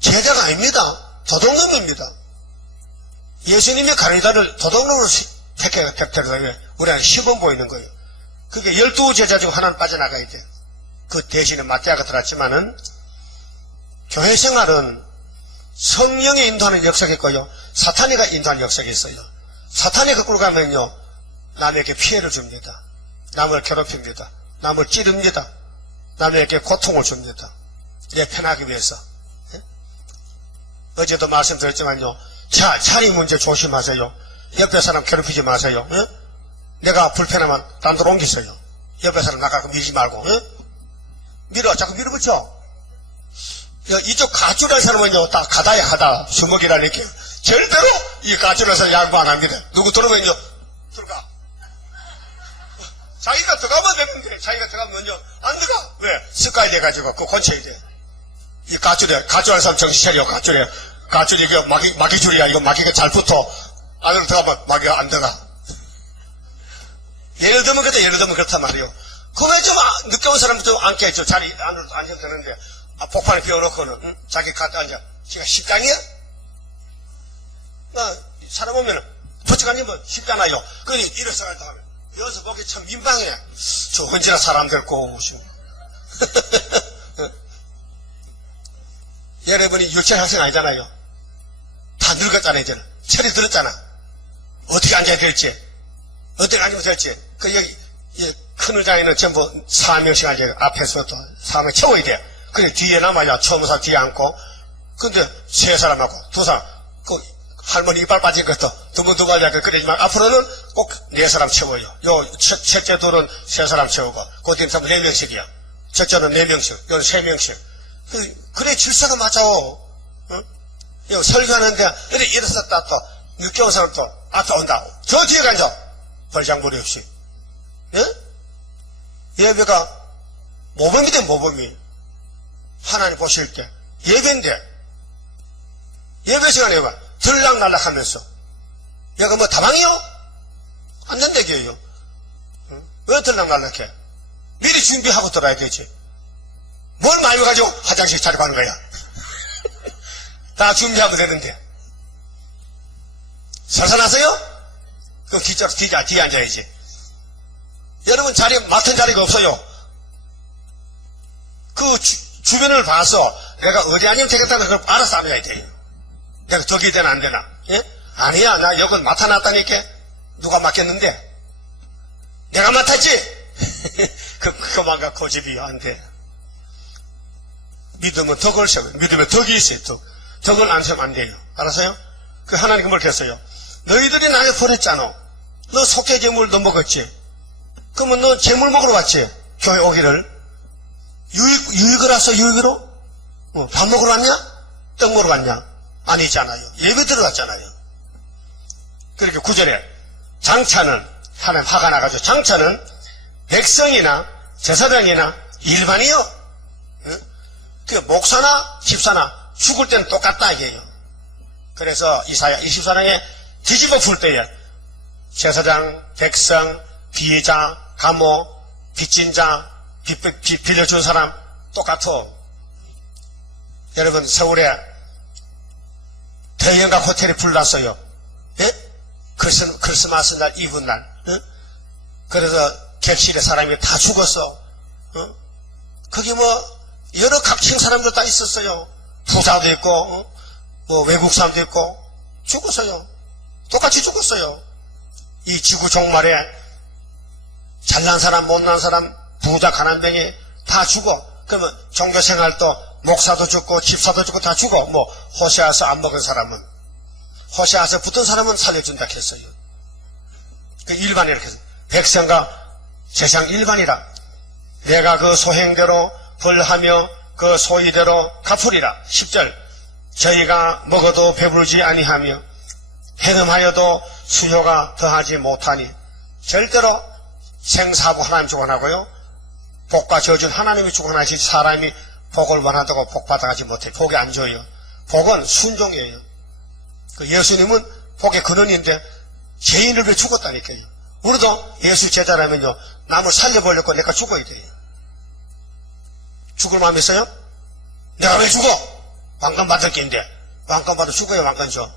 제자가 아닙니다. 도둑놈입니다. 예수님이 가룟 유다를 도둑놈으로 택해서 우리한테 시범 보이는 거예요. 그게 12제자 중 하나는 빠져나가야 돼. 그 대신에 마태아가 들었지만은 교회 생활은 성령이 인도하는 역사가 있고요. 사탄이가 인도하는 역사가 있어요. 사탄이 거꾸로 가면요. 남에게 피해를 줍니다. 남을 괴롭힙니다. 남을 찌릅니다. 남에게 고통을 줍니다. 내 편하기 위해서. 예? 어제도 말씀드렸지만요. 자리 문제 조심하세요. 옆에 사람 괴롭히지 마세요. 예? 내가 불편하면 딴 데로 옮기세요. 옆에 사람 나가고 밀지 말고. 예? 밀어. 자꾸 밀어붙여. 이쪽 가출한 사람은요, 다 가다야 하다. 주먹이라니까요. 절대로 이 가출한 사람 양보 안 합니다. 누구 들어오면요, 들어가. 자기가 들어가면 되는데, 자기가 들어가면요, 안 들어가. 왜? 습관이 돼가지고, 그거 건쳐야 돼. 이 가출한 사람 정신 차려, 가출해. 가출, 이거 마귀줄이야. 이거 마귀가 잘 붙어. 안으로 들어가면 마귀가 안 들어가. 예를 들면 그렇단 말이에요. 그러면 좀 늦게 온 사람도 좀 앉겠죠. 자리 안으로 앉아도 되는데, 폭발을 비워놓고는, 응? 자기 갖다 앉아. 지가 십장이야? 사람 오면은, 도착 아니면 쉽잖아요. 그러니 일어서가지고 하면, 여기서 보기 참 민망해. 저 언제나 사람들 고우시고. 여러분이 유치원 학생 아니잖아요. 다 늙었잖아요, 이제는. 철이 들었잖아. 어떻게 앉아야 될지, 어떻게 앉으면 될지. 여기, 큰 의자에는 전부 4명씩 앉아요. 앞에서도 4명 채워야 돼. 그래, 뒤에 남아야 처음부터 뒤에 앉고, 근데 3사람하고 2사람, 할머니 이빨 빠진 것도 두분두분 하려고 그러지만 앞으로는 꼭 4사람 채워요. 첫째 둘은 3사람 채우고, 그 뒤에 4명씩이야. 첫째는 4명씩, 요는 3명씩. 그래, 질서가 맞아. 응? 설교하는데, 이래 일어섰다 또, 늦게 온 사람 또, 앞에 온다. 저 뒤에 가서, 벌장부리 없이. 예? 예배가 모범이 돼, 모범이. 하나님 보실 때. 예배인데, 예배 시간에 봐. 들락날락 하면서. 얘가 뭐 다방이요? 안 된다게요. 응? 왜 들락날락해? 미리 준비하고 들어야 되지. 뭘 많이 가지고 화장실 차리고 하는 거야. 다 준비하면 되는데. 설산하세요? 그럼 뒤에 앉아야지. 여러분 맡은 자리가 없어요. 그 주변을 봐서 내가 어디 아니면 되겠다는 걸 알아서 앉아야 돼요. 내가 더 기대는 안 되나? 예? 아니야, 나 여기 맡아놨다니까. 누가 맡겼는데? 내가 맡았지? 그만가 고집이 안 돼. 믿음은 덕을 세워요. 믿음에 덕이 있어요, 덕. 덕을 안 세우면 안 돼요. 알았어요? 그 하나님께 뭘 했어요? 너희들이 나를 버렸잖아. 너 속죄 제물 너 먹었지? 그러면 너 제물 먹으러 왔지? 교회 오기를. 유익을 왔어, 유익으로? 밥 먹으러 왔냐? 떡 먹으러 왔냐? 아니잖아요. 예배 들어갔잖아요. 그렇게 9절에 장차는, 하나님 화가 나가지고 장차는 백성이나 제사장이나 일반이요. 그 목사나 집사나 죽을 때는 똑같다 이게요. 그래서 이사야 24장에 뒤집어 풀 때에 제사장, 백성, 비자, 감옥, 빚진 자, 빌려준 사람 똑같아. 여러분 서울에 대형가 호텔이 불났어요. 예? 크리스마스 날 이브 날. 그래서 객실에 사람이 다 죽었어. 거기 뭐 여러 각층 사람들 다 있었어요. 부자도 있고 뭐 외국 사람도 있고 죽었어요. 똑같이 죽었어요. 이 지구 종말에 잘난 사람 못난 사람 부자 가난뱅이 다 죽어. 그러면 종교생활도 목사도 죽고 집사도 죽고 다 죽어. 뭐 호세아서 안 먹은 사람은, 호세아서 붙은 사람은 살려준다 했어요. 그 일반이라고 했어요. 백성과 제상 일반이라. 내가 그 소행대로 벌하며 그 소의대로 갚으리라. 10절 저희가 먹어도 배부르지 아니하며 해금하여도 수요가 더하지 못하니. 절대로 생사부 하나님 주관하고요, 복과 저주는 하나님이 주관하시. 사람이 복을 원한다고 복 받아가지 못해. 복이 안 줘요. 복은 순종이에요. 그 예수님은 복의 근원인데 죄인을 위해 죽었다니까요. 우리도 예수 제자라면요, 남을 살려보려고 내가 죽어야 돼요. 죽을 마음 있어요? 내가 왜 죽어? 왕관 받을 게인데. 왕관 받아 죽어야 왕관 줘.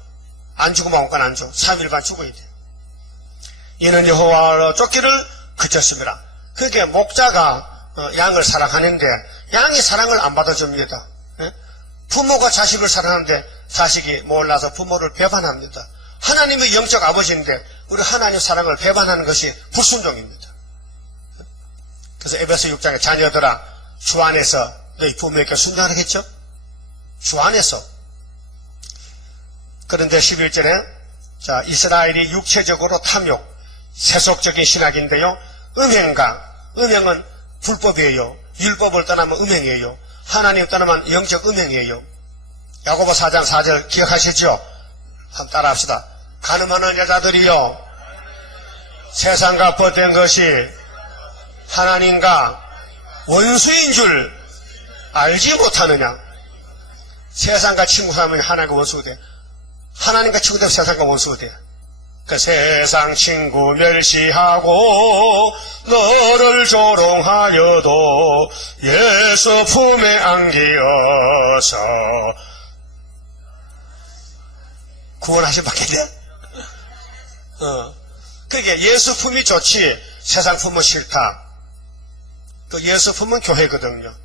안 죽으면 왕관 안 줘. 3일반 죽어야 돼. 이는 여호와로 쫓기를 그쳤습니다. 그게 목자가 양을 사랑하는데 양이 사랑을 안 받아줍니다. 부모가 자식을 사랑하는데 자식이 몰라서 부모를 배반합니다. 하나님의 영적 아버지인데 우리 하나님 사랑을 배반하는 것이 불순종입니다. 그래서 에베소 6장에 자녀들아 주 안에서 너희 부모에게 순종하겠죠? 주 안에서. 그런데 11절에 자, 이스라엘이 육체적으로 탐욕, 세속적인 신학인데요, 음행은 불법이에요. 율법을 떠나면 음행이에요. 하나님 떠나면 영적 음행이에요. 야고보 4장 4절 기억하시죠? 한번 따라합시다. 가늠하는 여자들이요, 세상과 벗된 것이 하나님과 원수인 줄 알지 못하느냐. 세상과 친구하면 하나님과 원수가 돼. 하나님과 친구되면 세상과 원수가 돼. 그 세상 친구 멸시하고 너를 조롱하여도 예수 품에 안기어서 구원하신 받겠네. 그게 예수 품이 좋지 세상 품은 싫다. 그 예수 품은 교회거든요.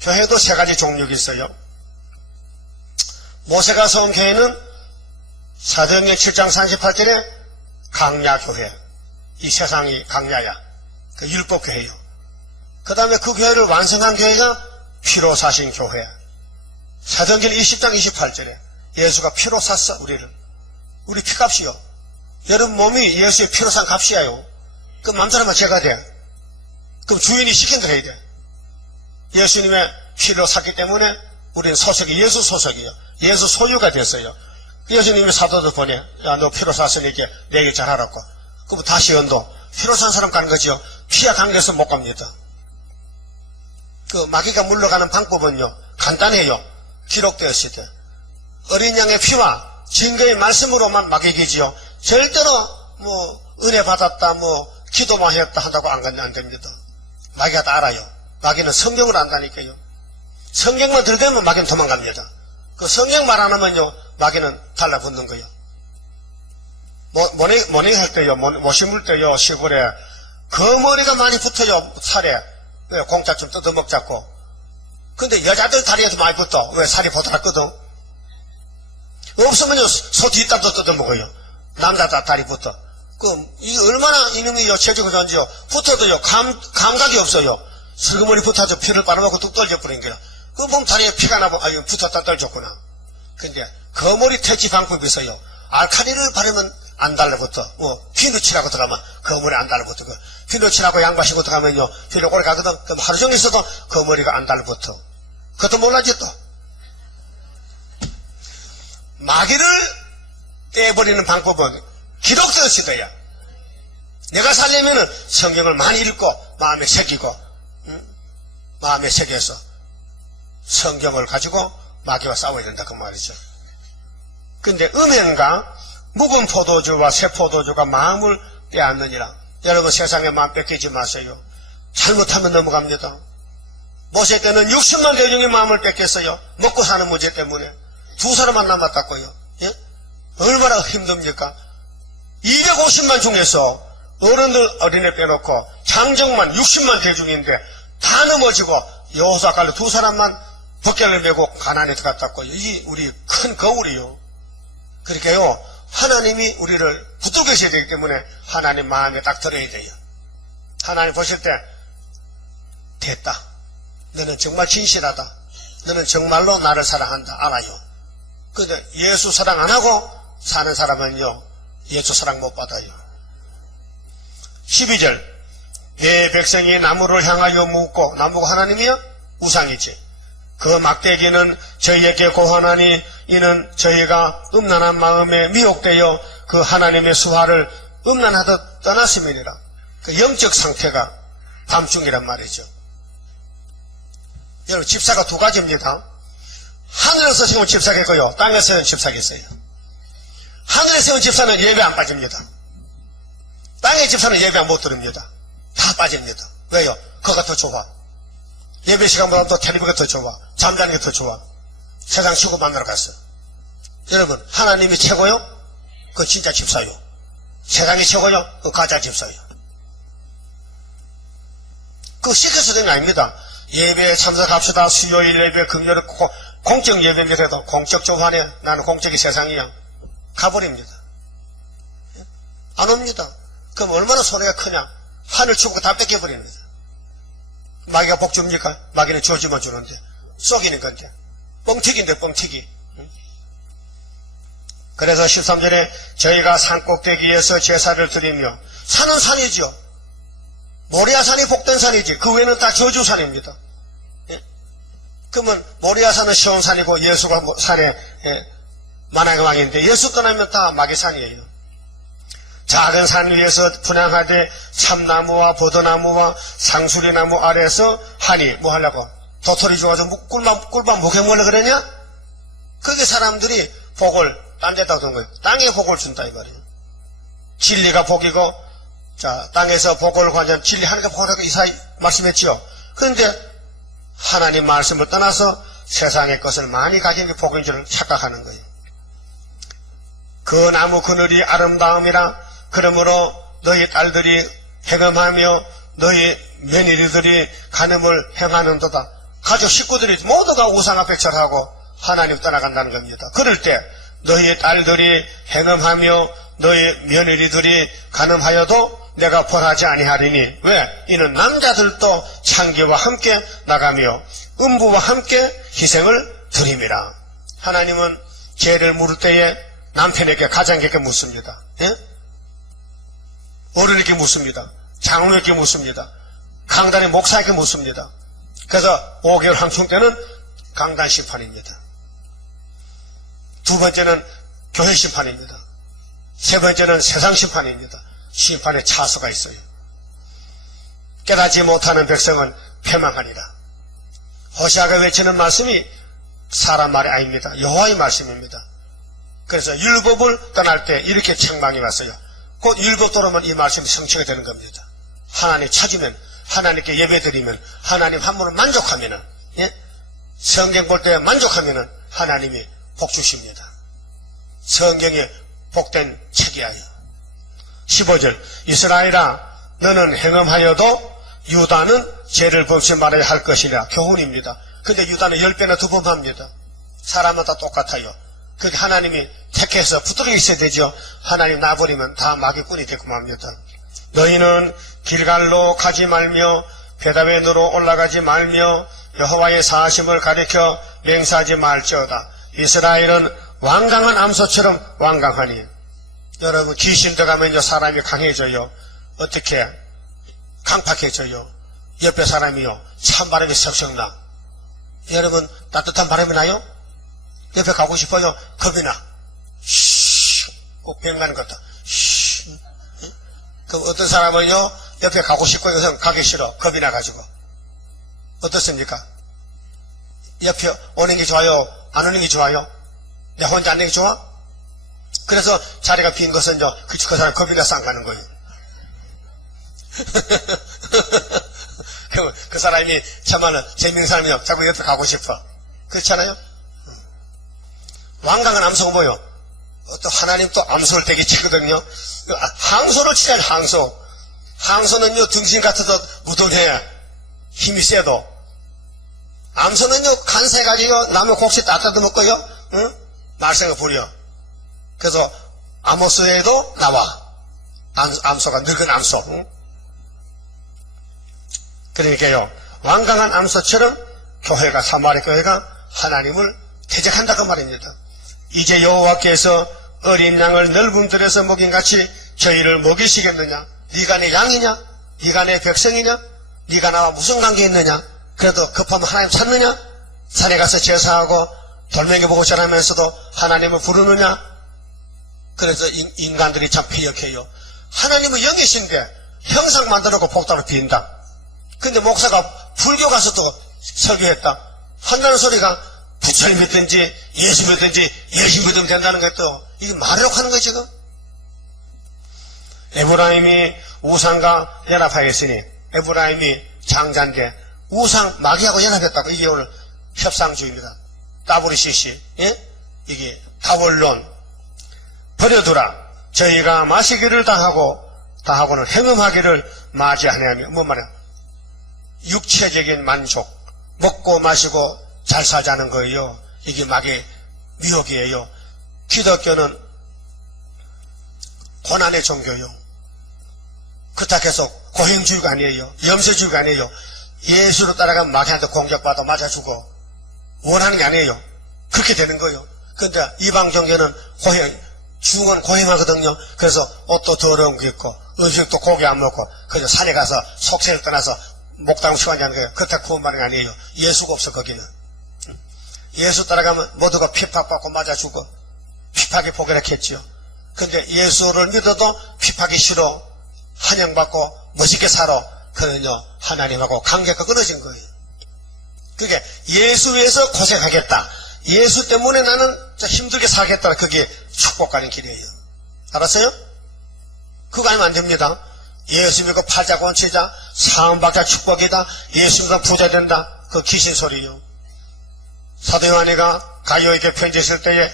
교회도 세 가지 종류가 있어요. 모세가 세운 교회는 사도행전 7장 38절에 강야교회. 이 세상이 강야야. 그 율법교회요. 그 다음에 그 교회를 완성한 교회가 피로 사신 교회. 사도행전 20장 28절에 예수가 피로 샀어, 우리를. 우리 피값이요. 여러분 몸이 예수의 피로 산 값이야요. 그 맘대로 하면 죄가 돼. 그럼 주인이 시킨 대로 해야 돼. 예수님의 피로 샀기 때문에 우리는 소속이 예수 소속이에요. 예수 소유가 됐어요. 예수님이 사도들 보내. 야, 너 피로 샀으니까 내게 잘하라고. 그럼 다시 연도. 피로 산 사람 가는 거죠. 피와 관계에서 못 갑니다. 그 마귀가 물러가는 방법은요, 간단해요. 기록되어 있을 때. 어린 양의 피와 증거의 말씀으로만 마귀이지요. 절대로 은혜 받았다, 기도만 했다 한다고 안 됩니다. 마귀가 다 알아요. 마귀는 성경을 안다니까요. 성경만 들대면 마귀는 도망갑니다. 그 성경 말 안 하면요, 마귀는 달라붙는 거예요. 모닝 할 때요, 못 심을 때요, 시골에 거머리가 많이 붙어요, 살에. 왜? 공짜 좀 뜯어먹자고. 근데 여자들 다리에도 많이 붙어. 왜? 살이 보드랍거든. 없으면요, 소 뒷다리도 뜯어먹어요. 남자 다리부터. 이게 얼마나 이놈이요, 체중이 좋은지요. 붙어도요, 감각이 없어요. 슬그머니 붙어서 피를 빨아먹고 뚝 떨어져버린 거야. 보면 다리에 피가 나면, 붙었다 떨어졌구나. 근데, 거머리 퇴치 방법이 있어요. 알칼리를 바르면 안 달라붙어. 피누치라고 들어가면 거머리 안 달라붙어. 피누치라고 양바 신고 들어가면요, 피를 오래 가거든. 그럼 하루 종일 있어도 거머리가 안 달라붙어. 그것도 몰라지 또. 마귀를 떼버리는 방법은 기록되어 있어야. 내가 살려면은 성경을 많이 읽고, 마음에 새기고, 마음에 새겨서 성경을 가지고 마귀와 싸워야 된다, 그 말이죠. 근데 음행과 묵은 포도주와 새 포도주가 마음을 빼앗느니라. 여러분 세상에 마음 뺏기지 마세요. 잘못하면 넘어갑니다. 모세 때는 60만 대중의 마음을 뺏겼어요. 먹고 사는 문제 때문에. 2사람만 남았다고요. 예? 얼마나 힘듭니까? 250만 중에서 어른들 어린애 빼놓고 장정만 60만 대중인데 다 넘어지고 여호사갈로 2사람만 벗결을 메고 가나안에 들어갔다고요. 이 우리 큰 거울이요. 그러니까요, 하나님이 우리를 붙들고 계셔야 되기 때문에 하나님 마음에 딱 들어야 돼요. 하나님 보실 때 됐다. 너는 정말 진실하다. 너는 정말로 나를 사랑한다. 알아요. 근데 예수 사랑 안 하고 사는 사람은요, 예수 사랑 못 받아요. 12절, 내 백성이 나무를 향하여 묻고, 나무가 하나님이야? 우상이지. 그 막대기는 저희에게 고하나니 이는 저희가 음란한 마음에 미혹되어 그 하나님의 수화를 음란하듯 떠났음이니라. 그 영적 상태가 밤중이란 말이죠. 여러분, 집사가 2가지입니다. 하늘에서 세운 집사가 있고요, 땅에서 세운 집사가 있어요. 하늘에 세운 집사는 예배 안 빠집니다. 땅의 집사는 예배 못 드립니다. 다 빠집니다. 왜요? 그거가 더 좋아. 예배 시간보다 또 텔레비가 더 좋아. 잠자는 게 더 좋아. 세상 치고 만나러 갔어. 여러분, 하나님이 최고요? 그거 진짜 집사요. 세상이 최고요? 그거 가짜 집사요. 그거 시켜서 되는 게 아닙니다. 예배에 참석합시다. 수요일 예배, 금요일 공적 예배입니다. 해도 공적 좀 하네. 나는 공적이 세상이야. 가버립니다. 안 옵니다. 그럼 얼마나 손해가 크냐. 하늘 축복을 다 뺏겨버리는 거죠. 마귀가 복 줍니까? 마귀는 줘주면 주는데 쏘기는 건데 뻥튀기인데 뻥튀기. 그래서 13절에 저희가 산꼭대기에서 제사를 드리며, 산은 산이죠. 모리아산이 복된 산이지 그 외에는 다 저주산입니다. 예? 그러면 모리아산은 시온산이고 예수가 산에 만왕의 왕인데 예수 떠나면 다 마귀산이에요. 작은 산 위에서 분양하되 참나무와 포도나무와 상수리나무 아래에서 하니 뭐 하려고? 도토리 주워서 꿀밤 목에 먹으려 그러냐? 그게 사람들이 복을 딴 데다 둔 거예요. 땅에 복을 준다 이 말이에요. 진리가 복이고, 자, 땅에서 복을 구하면 진리 하나님과 복을 이 사이 말씀했지요. 그런데 하나님 말씀을 떠나서 세상의 것을 많이 가진 게 복인 줄 착각하는 거예요. 그 나무 그늘이 아름다움이라. 그러므로 너희 딸들이 행음하며 너희 며느리들이 간음을 행하는도다. 가족 식구들이 모두가 우상 앞에 절하고 하나님 떠나간다는 겁니다. 그럴 때 너희 딸들이 행음하며 너희 며느리들이 간음하여도 내가 벌하지 아니하리니. 왜? 이는 남자들도 창기와 함께 나가며 음부와 함께 희생을 드림이라. 하나님은 죄를 물을 때에 남편에게 가장에게 묻습니다. 예? 어른에게 묻습니다. 장로에게 묻습니다. 강단의 목사에게 묻습니다. 그래서 5개월 항충 때는 강단 심판입니다. 2번째는 교회 심판입니다. 3번째는 세상 심판입니다. 심판의 차수가 있어요. 깨닫지 못하는 백성은 패망하리라. 호시아가 외치는 말씀이 사람 말이 아닙니다. 여호와의 말씀입니다. 그래서 율법을 떠날 때 이렇게 책망이 왔어요. 곧 율법대로만 이 말씀이 성취가 되는 겁니다. 하나님 찾으면, 하나님께 예배드리면, 하나님 한 분을 만족하면은, 예? 성경 볼 때 만족하면은 하나님이 복 주십니다. 성경에 복된 책이야요. 15절, 이스라엘아 너는 행음하여도 유다는 죄를 범치 말아야 할 것이라. 교훈입니다. 근데 유다는 10배나 더 범합니다. 사람은 다 똑같아요. 그게 하나님이 택해서 붙들어 있어야 되죠. 하나님 놔버리면 다 마귀꾼이 되고 맙니다. 너희는 길갈로 가지 말며 베다웬으로 올라가지 말며 여호와의 사하심을 가리켜 맹세하지 말지어다. 이스라엘은 완강한 암소처럼 완강하니. 여러분, 귀신 들어가면요 사람이 강해져요. 어떻게? 강팍해져요. 옆에 사람이요 찬바람이 석석 나. 여러분, 따뜻한 바람이 나요? 옆에 가고 싶어요? 겁이 나. 꼭 병가는 것 같다. 그 어떤 사람은요 옆에 가고 싶고 가기 싫어. 겁이 나가지고. 어떻습니까? 옆에 오는 게 좋아요? 안 오는 게 좋아요? 내 혼자 앉는 게 좋아? 그래서 자리가 빈 것은요 그 사람 겁이 나서 안 가는 거예요. 그 사람이 참말로 재밌는 사람이요 자꾸 옆에 가고 싶어. 그렇잖아요? 완강한 암소가 뭐요? 또 하나님 또 암소를 되게 치거든요. 항소를 치잖아요. 항소. 항소는요 등신 같아도 무던해. 힘이 세도. 암소는요 간세가지고 남의 곡식 다 뜯어먹고요. 응? 말썽을 부려. 그래서 아모스에도 나와. 암소가 늙은 암소. 응? 그러니까요 완강한 암소처럼 교회가 사마리 교회가 하나님을 대적한다 그 말입니다. 이제 여호와께서 어린 양을 넓은 들에서 먹인같이 저희를 먹이시겠느냐? 네가 내 양이냐? 네가 내 백성이냐? 네가 나와 무슨 관계 있느냐? 그래도 급하면 하나님 찾느냐? 산에 가서 제사하고 돌멩이 보고 전하면서도 하나님을 부르느냐? 그래서 인간들이 참 피역해요. 하나님은 영이신데 형상 만들어놓고 복다로 빈다. 근데 목사가 불교 가서도 설교했다. 한다는 소리가 부처를 믿든지 예수 믿든지 예수 믿으면 된다는 것도 이게 말이라고 하는 거예요 지금. 에브라임이 우상과 연합하였으니 에브라임이 장자인데 우상 마귀하고 연합했다고. 이게 오늘 협상주의입니다. WCC 예? 이게 다원론. 버려두라. 저희가 마시기를 다하고는 행음하기를 맞이하냐며. 뭔 말이야? 육체적인 만족, 먹고 마시고 잘 살자는 거예요. 이게 마귀의 미혹이에요. 기독교는 고난의 종교요. 그렇다고 해서 고행주의가 아니에요. 염세주의가 아니에요. 예수로 따라가면 마귀한테 공격받아 맞아주고 원하는 게 아니에요. 그렇게 되는 거예요. 그런데 이방 종교는 죽은 고행하거든요. 그래서 옷도 더러운 거 입고 음식도 고기 안 먹고 그냥 산에 가서 속세를 떠나서 목당 시간이 하는 거예요. 그렇다고 구원받는 게 아니에요. 예수가 없어 거기는. 예수 따라가면 모두가 핍박받고 맞아주고 핍박이 포기했겠지요. 근데 예수를 믿어도 핍박이 싫어 환영받고 멋있게 살아. 그는요 하나님하고 관계가 끊어진 거예요. 그게 예수 위해서 고생하겠다. 예수 때문에 나는 힘들게 살겠다. 그게 축복가는 길이에요. 알았어요? 그거 아니면 안 됩니다. 예수 믿고 팔자 권치자 사음받자 축복이다. 예수 믿으면 부자 된다. 그 귀신 소리요. 사도 요한이가 가요에게 편지했을 때에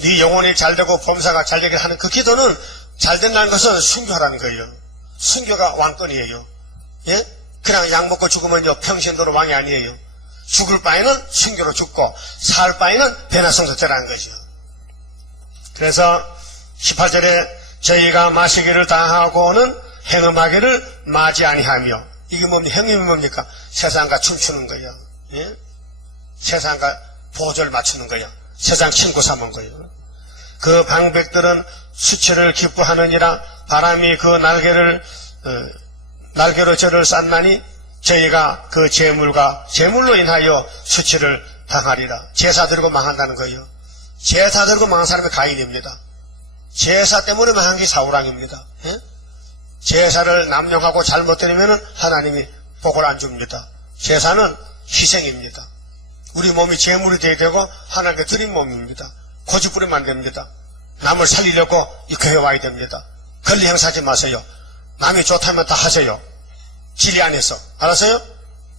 네 영혼이 잘되고 범사가 잘되게 하는 그 기도는 잘된다는 것은 순교하라는 거예요. 순교가 왕권이에요. 예? 그냥 약 먹고 죽으면요 평신도로 왕이 아니에요. 죽을 바에는 순교로 죽고 살 바에는 변화성소되라는 거죠. 그래서 18절에 저희가 마시기를 다하고는 행음하기를 마지 아니하며. 이게 뭡니까? 행음이 뭡니까? 세상과 춤추는 거예요. 예? 세상과 보조를 맞추는 거예요. 세상 친구 삼은 거예요. 그 방백들은 수치를 기뻐하느니라. 바람이 그 날개로 저를 쌌나니 저희가 그 재물로 인하여 수치를 당하리라. 제사 들고 망한다는 거예요. 제사 들고 망한 사람이 가인입니다. 제사 때문에 망한 게 사우랑입니다. 예? 제사를 남용하고 잘못 드리면 하나님이 복을 안 줍니다. 제사는 희생입니다. 우리 몸이 제물이 되어야 되고 하나님께 드린 몸입니다. 고집 부리면 안 됩니다. 남을 살리려고 이 교회 와야 됩니다. 권리 행사하지 마세요. 남이 좋다면 다 하세요. 진리 안에서. 알았어요?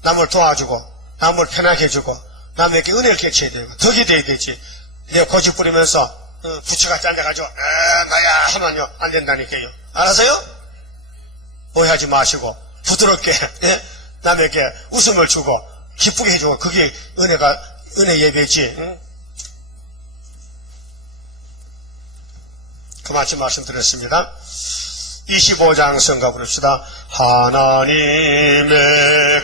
남을 도와주고 남을 편하게 해주고 남에게 은혜를 끼쳐야 돼요. 덕이 돼야 되지. 내 고집 부리면서 부처같이 앉아가지고 나야 하면요 안 된다니까요. 알았어요? 오해하지 마시고 부드럽게 예? 남에게 웃음을 주고 기쁘게 해주고 그게 은혜 예배지. 응? 그만큼 말씀드렸습니다. 25장 성가 부릅시다. 하나님의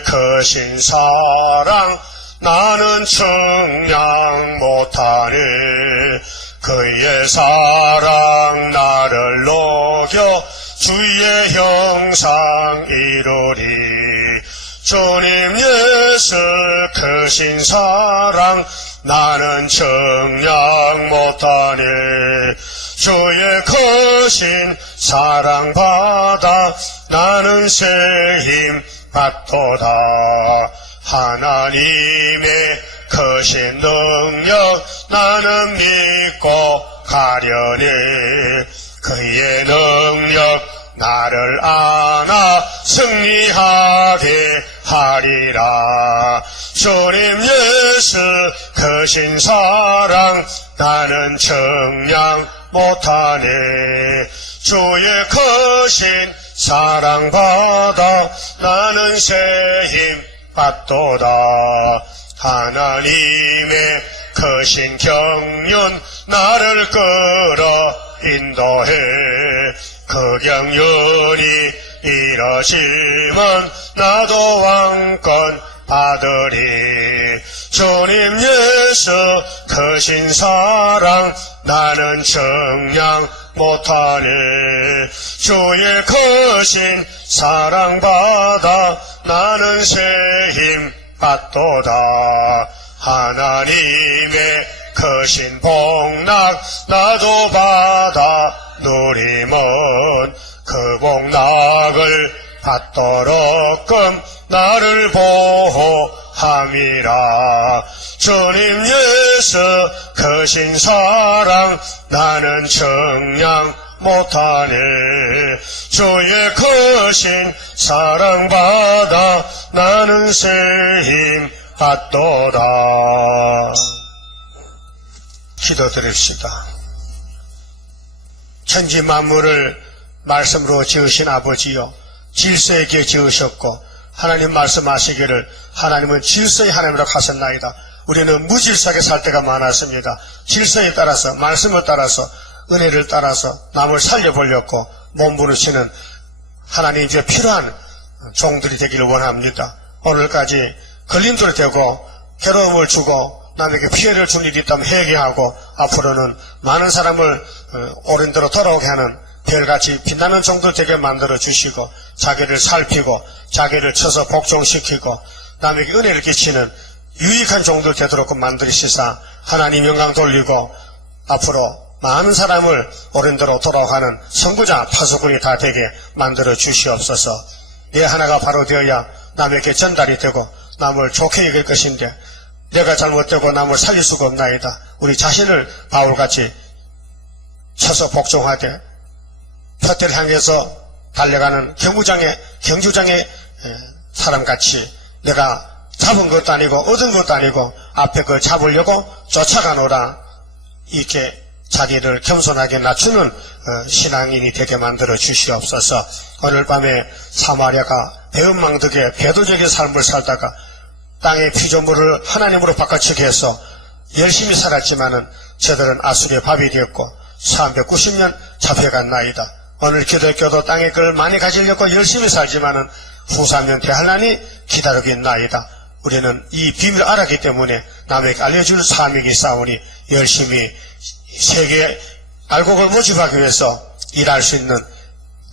크신 사랑 나는 측량 못하네. 그의 사랑 나를 녹여 주의 형상 이루리. 주님 예수 크신 사랑 나는 측량 못하네. 주의 크신 사랑 받아 나는 새 힘 받도다. 하나님의 크신 능력 나는 믿고 가려니. 그의 능력 나를 안아 승리하게 하리라. 주님 예수 크신 사랑 나는 측량 못하네. 주의 크신 사랑 받아 나는 새 힘 받도다. 하나님의 크신 경륜 나를 끌어 인도해. 그 경륜이 이뤄지면 나도 왕권 받으리. 주님 예수 크신 사랑 나는 측량 못하네. 주의 크신 사랑 받아 나는 새 힘 받도다. 하나님의 크신 복락 나도 받아 누리면 그 복락을 받도록끔 나를 보호함이라. 주님 예수 크신 사랑 나는 측량 못하네. 주의 크신 사랑 받아 나는 새 힘 받도다. 기도드립시다. 천지 만물을 말씀으로 지으신 아버지여, 질서 있게 지으셨고 하나님 말씀하시기를 하나님은 질서의 하나님이라고 하셨나이다. 우리는 무질서하게 살 때가 많았습니다. 질서에 따라서, 말씀을 따라서, 은혜를 따라서 남을 살려보려고 몸부림치는 하나님 이제 필요한 종들이 되기를 원합니다. 오늘까지 걸림돌이 되고 괴로움을 주고 남에게 피해를 준 일이 있다면 회개하고 앞으로는 많은 사람을 옳은 대로 돌아오게 하는 별같이 빛나는 종들 되게 만들어 주시고 자기를 살피고 자기를 쳐서 복종시키고 남에게 은혜를 끼치는 유익한 종들 되도록 만드시사 하나님 영광 돌리고 앞으로 많은 사람을 옳은 대로 돌아가는 선구자 파수꾼이 다 되게 만들어 주시옵소서. 내 하나가 바로 되어야 남에게 전달이 되고 남을 좋게 여길 것인데 내가 잘못되고 남을 살릴 수가 없나이다. 우리 자신을 바울같이 쳐서 복종하되 표대를 향해서 달려가는 경주장의 사람같이 내가 잡은 것도 아니고 얻은 것도 아니고 앞에 그걸 잡으려고 쫓아가노라. 이렇게 자기를 겸손하게 낮추는 신앙인이 되게 만들어 주시옵소서. 오늘 밤에 사마리아가 배은망덕에 배도적인 삶을 살다가 땅의 피조물을 하나님으로 바꿔치게 해서 열심히 살았지만은 저들은 아수리의 밥이 되었고 390년 잡혀갔나이다. 오늘 기독교도 땅에 그걸 많이 가지려고 열심히 살지만은 후사면 대환란이 기다리고 있나이다. 우리는 이 비밀을 알았기 때문에 남에게 알려줄 사명이 싸우니 열심히 세계 알곡을 모집하기 위해서 일할 수 있는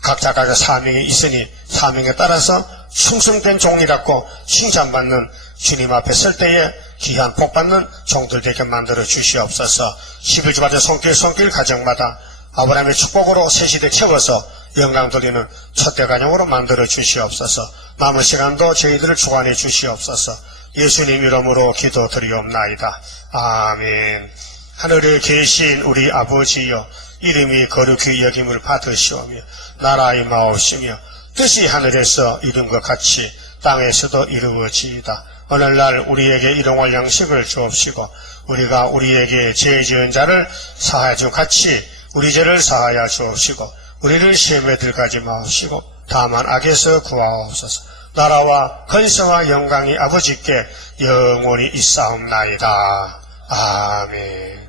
각자의 사명이 있으니 사명에 따라서 충성된 종이라고 칭찬받는 주님 앞에 설 때에 귀한 복받는 종들 되게 만들어 주시옵소서. 11주 받은 손길 가정마다 아브라함의 축복으로 새시대 채워서 영광 돌리는 첫대 가정으로 만들어 주시옵소서. 남은 시간도 저희들을 주관해 주시옵소서. 예수님 이름으로 기도드리옵나이다. 아멘. 하늘에 계신 우리 아버지여, 이름이 거룩히 여김을 받으시오며 나라 임하옵시며 뜻이 하늘에서 이룬 것 같이 땅에서도 이루어지이다. 오늘날 우리에게 일용할 양식을 주옵시고 우리가 우리에게 죄 지은 자를 사하여 주 같이 우리 죄를 사하여 주옵시고 우리를 시험에 들까지 마옵시고 다만 악에서 구하옵소서. 나라와 권세와 영광이 아버지께 영원히 있사옵나이다. 아멘.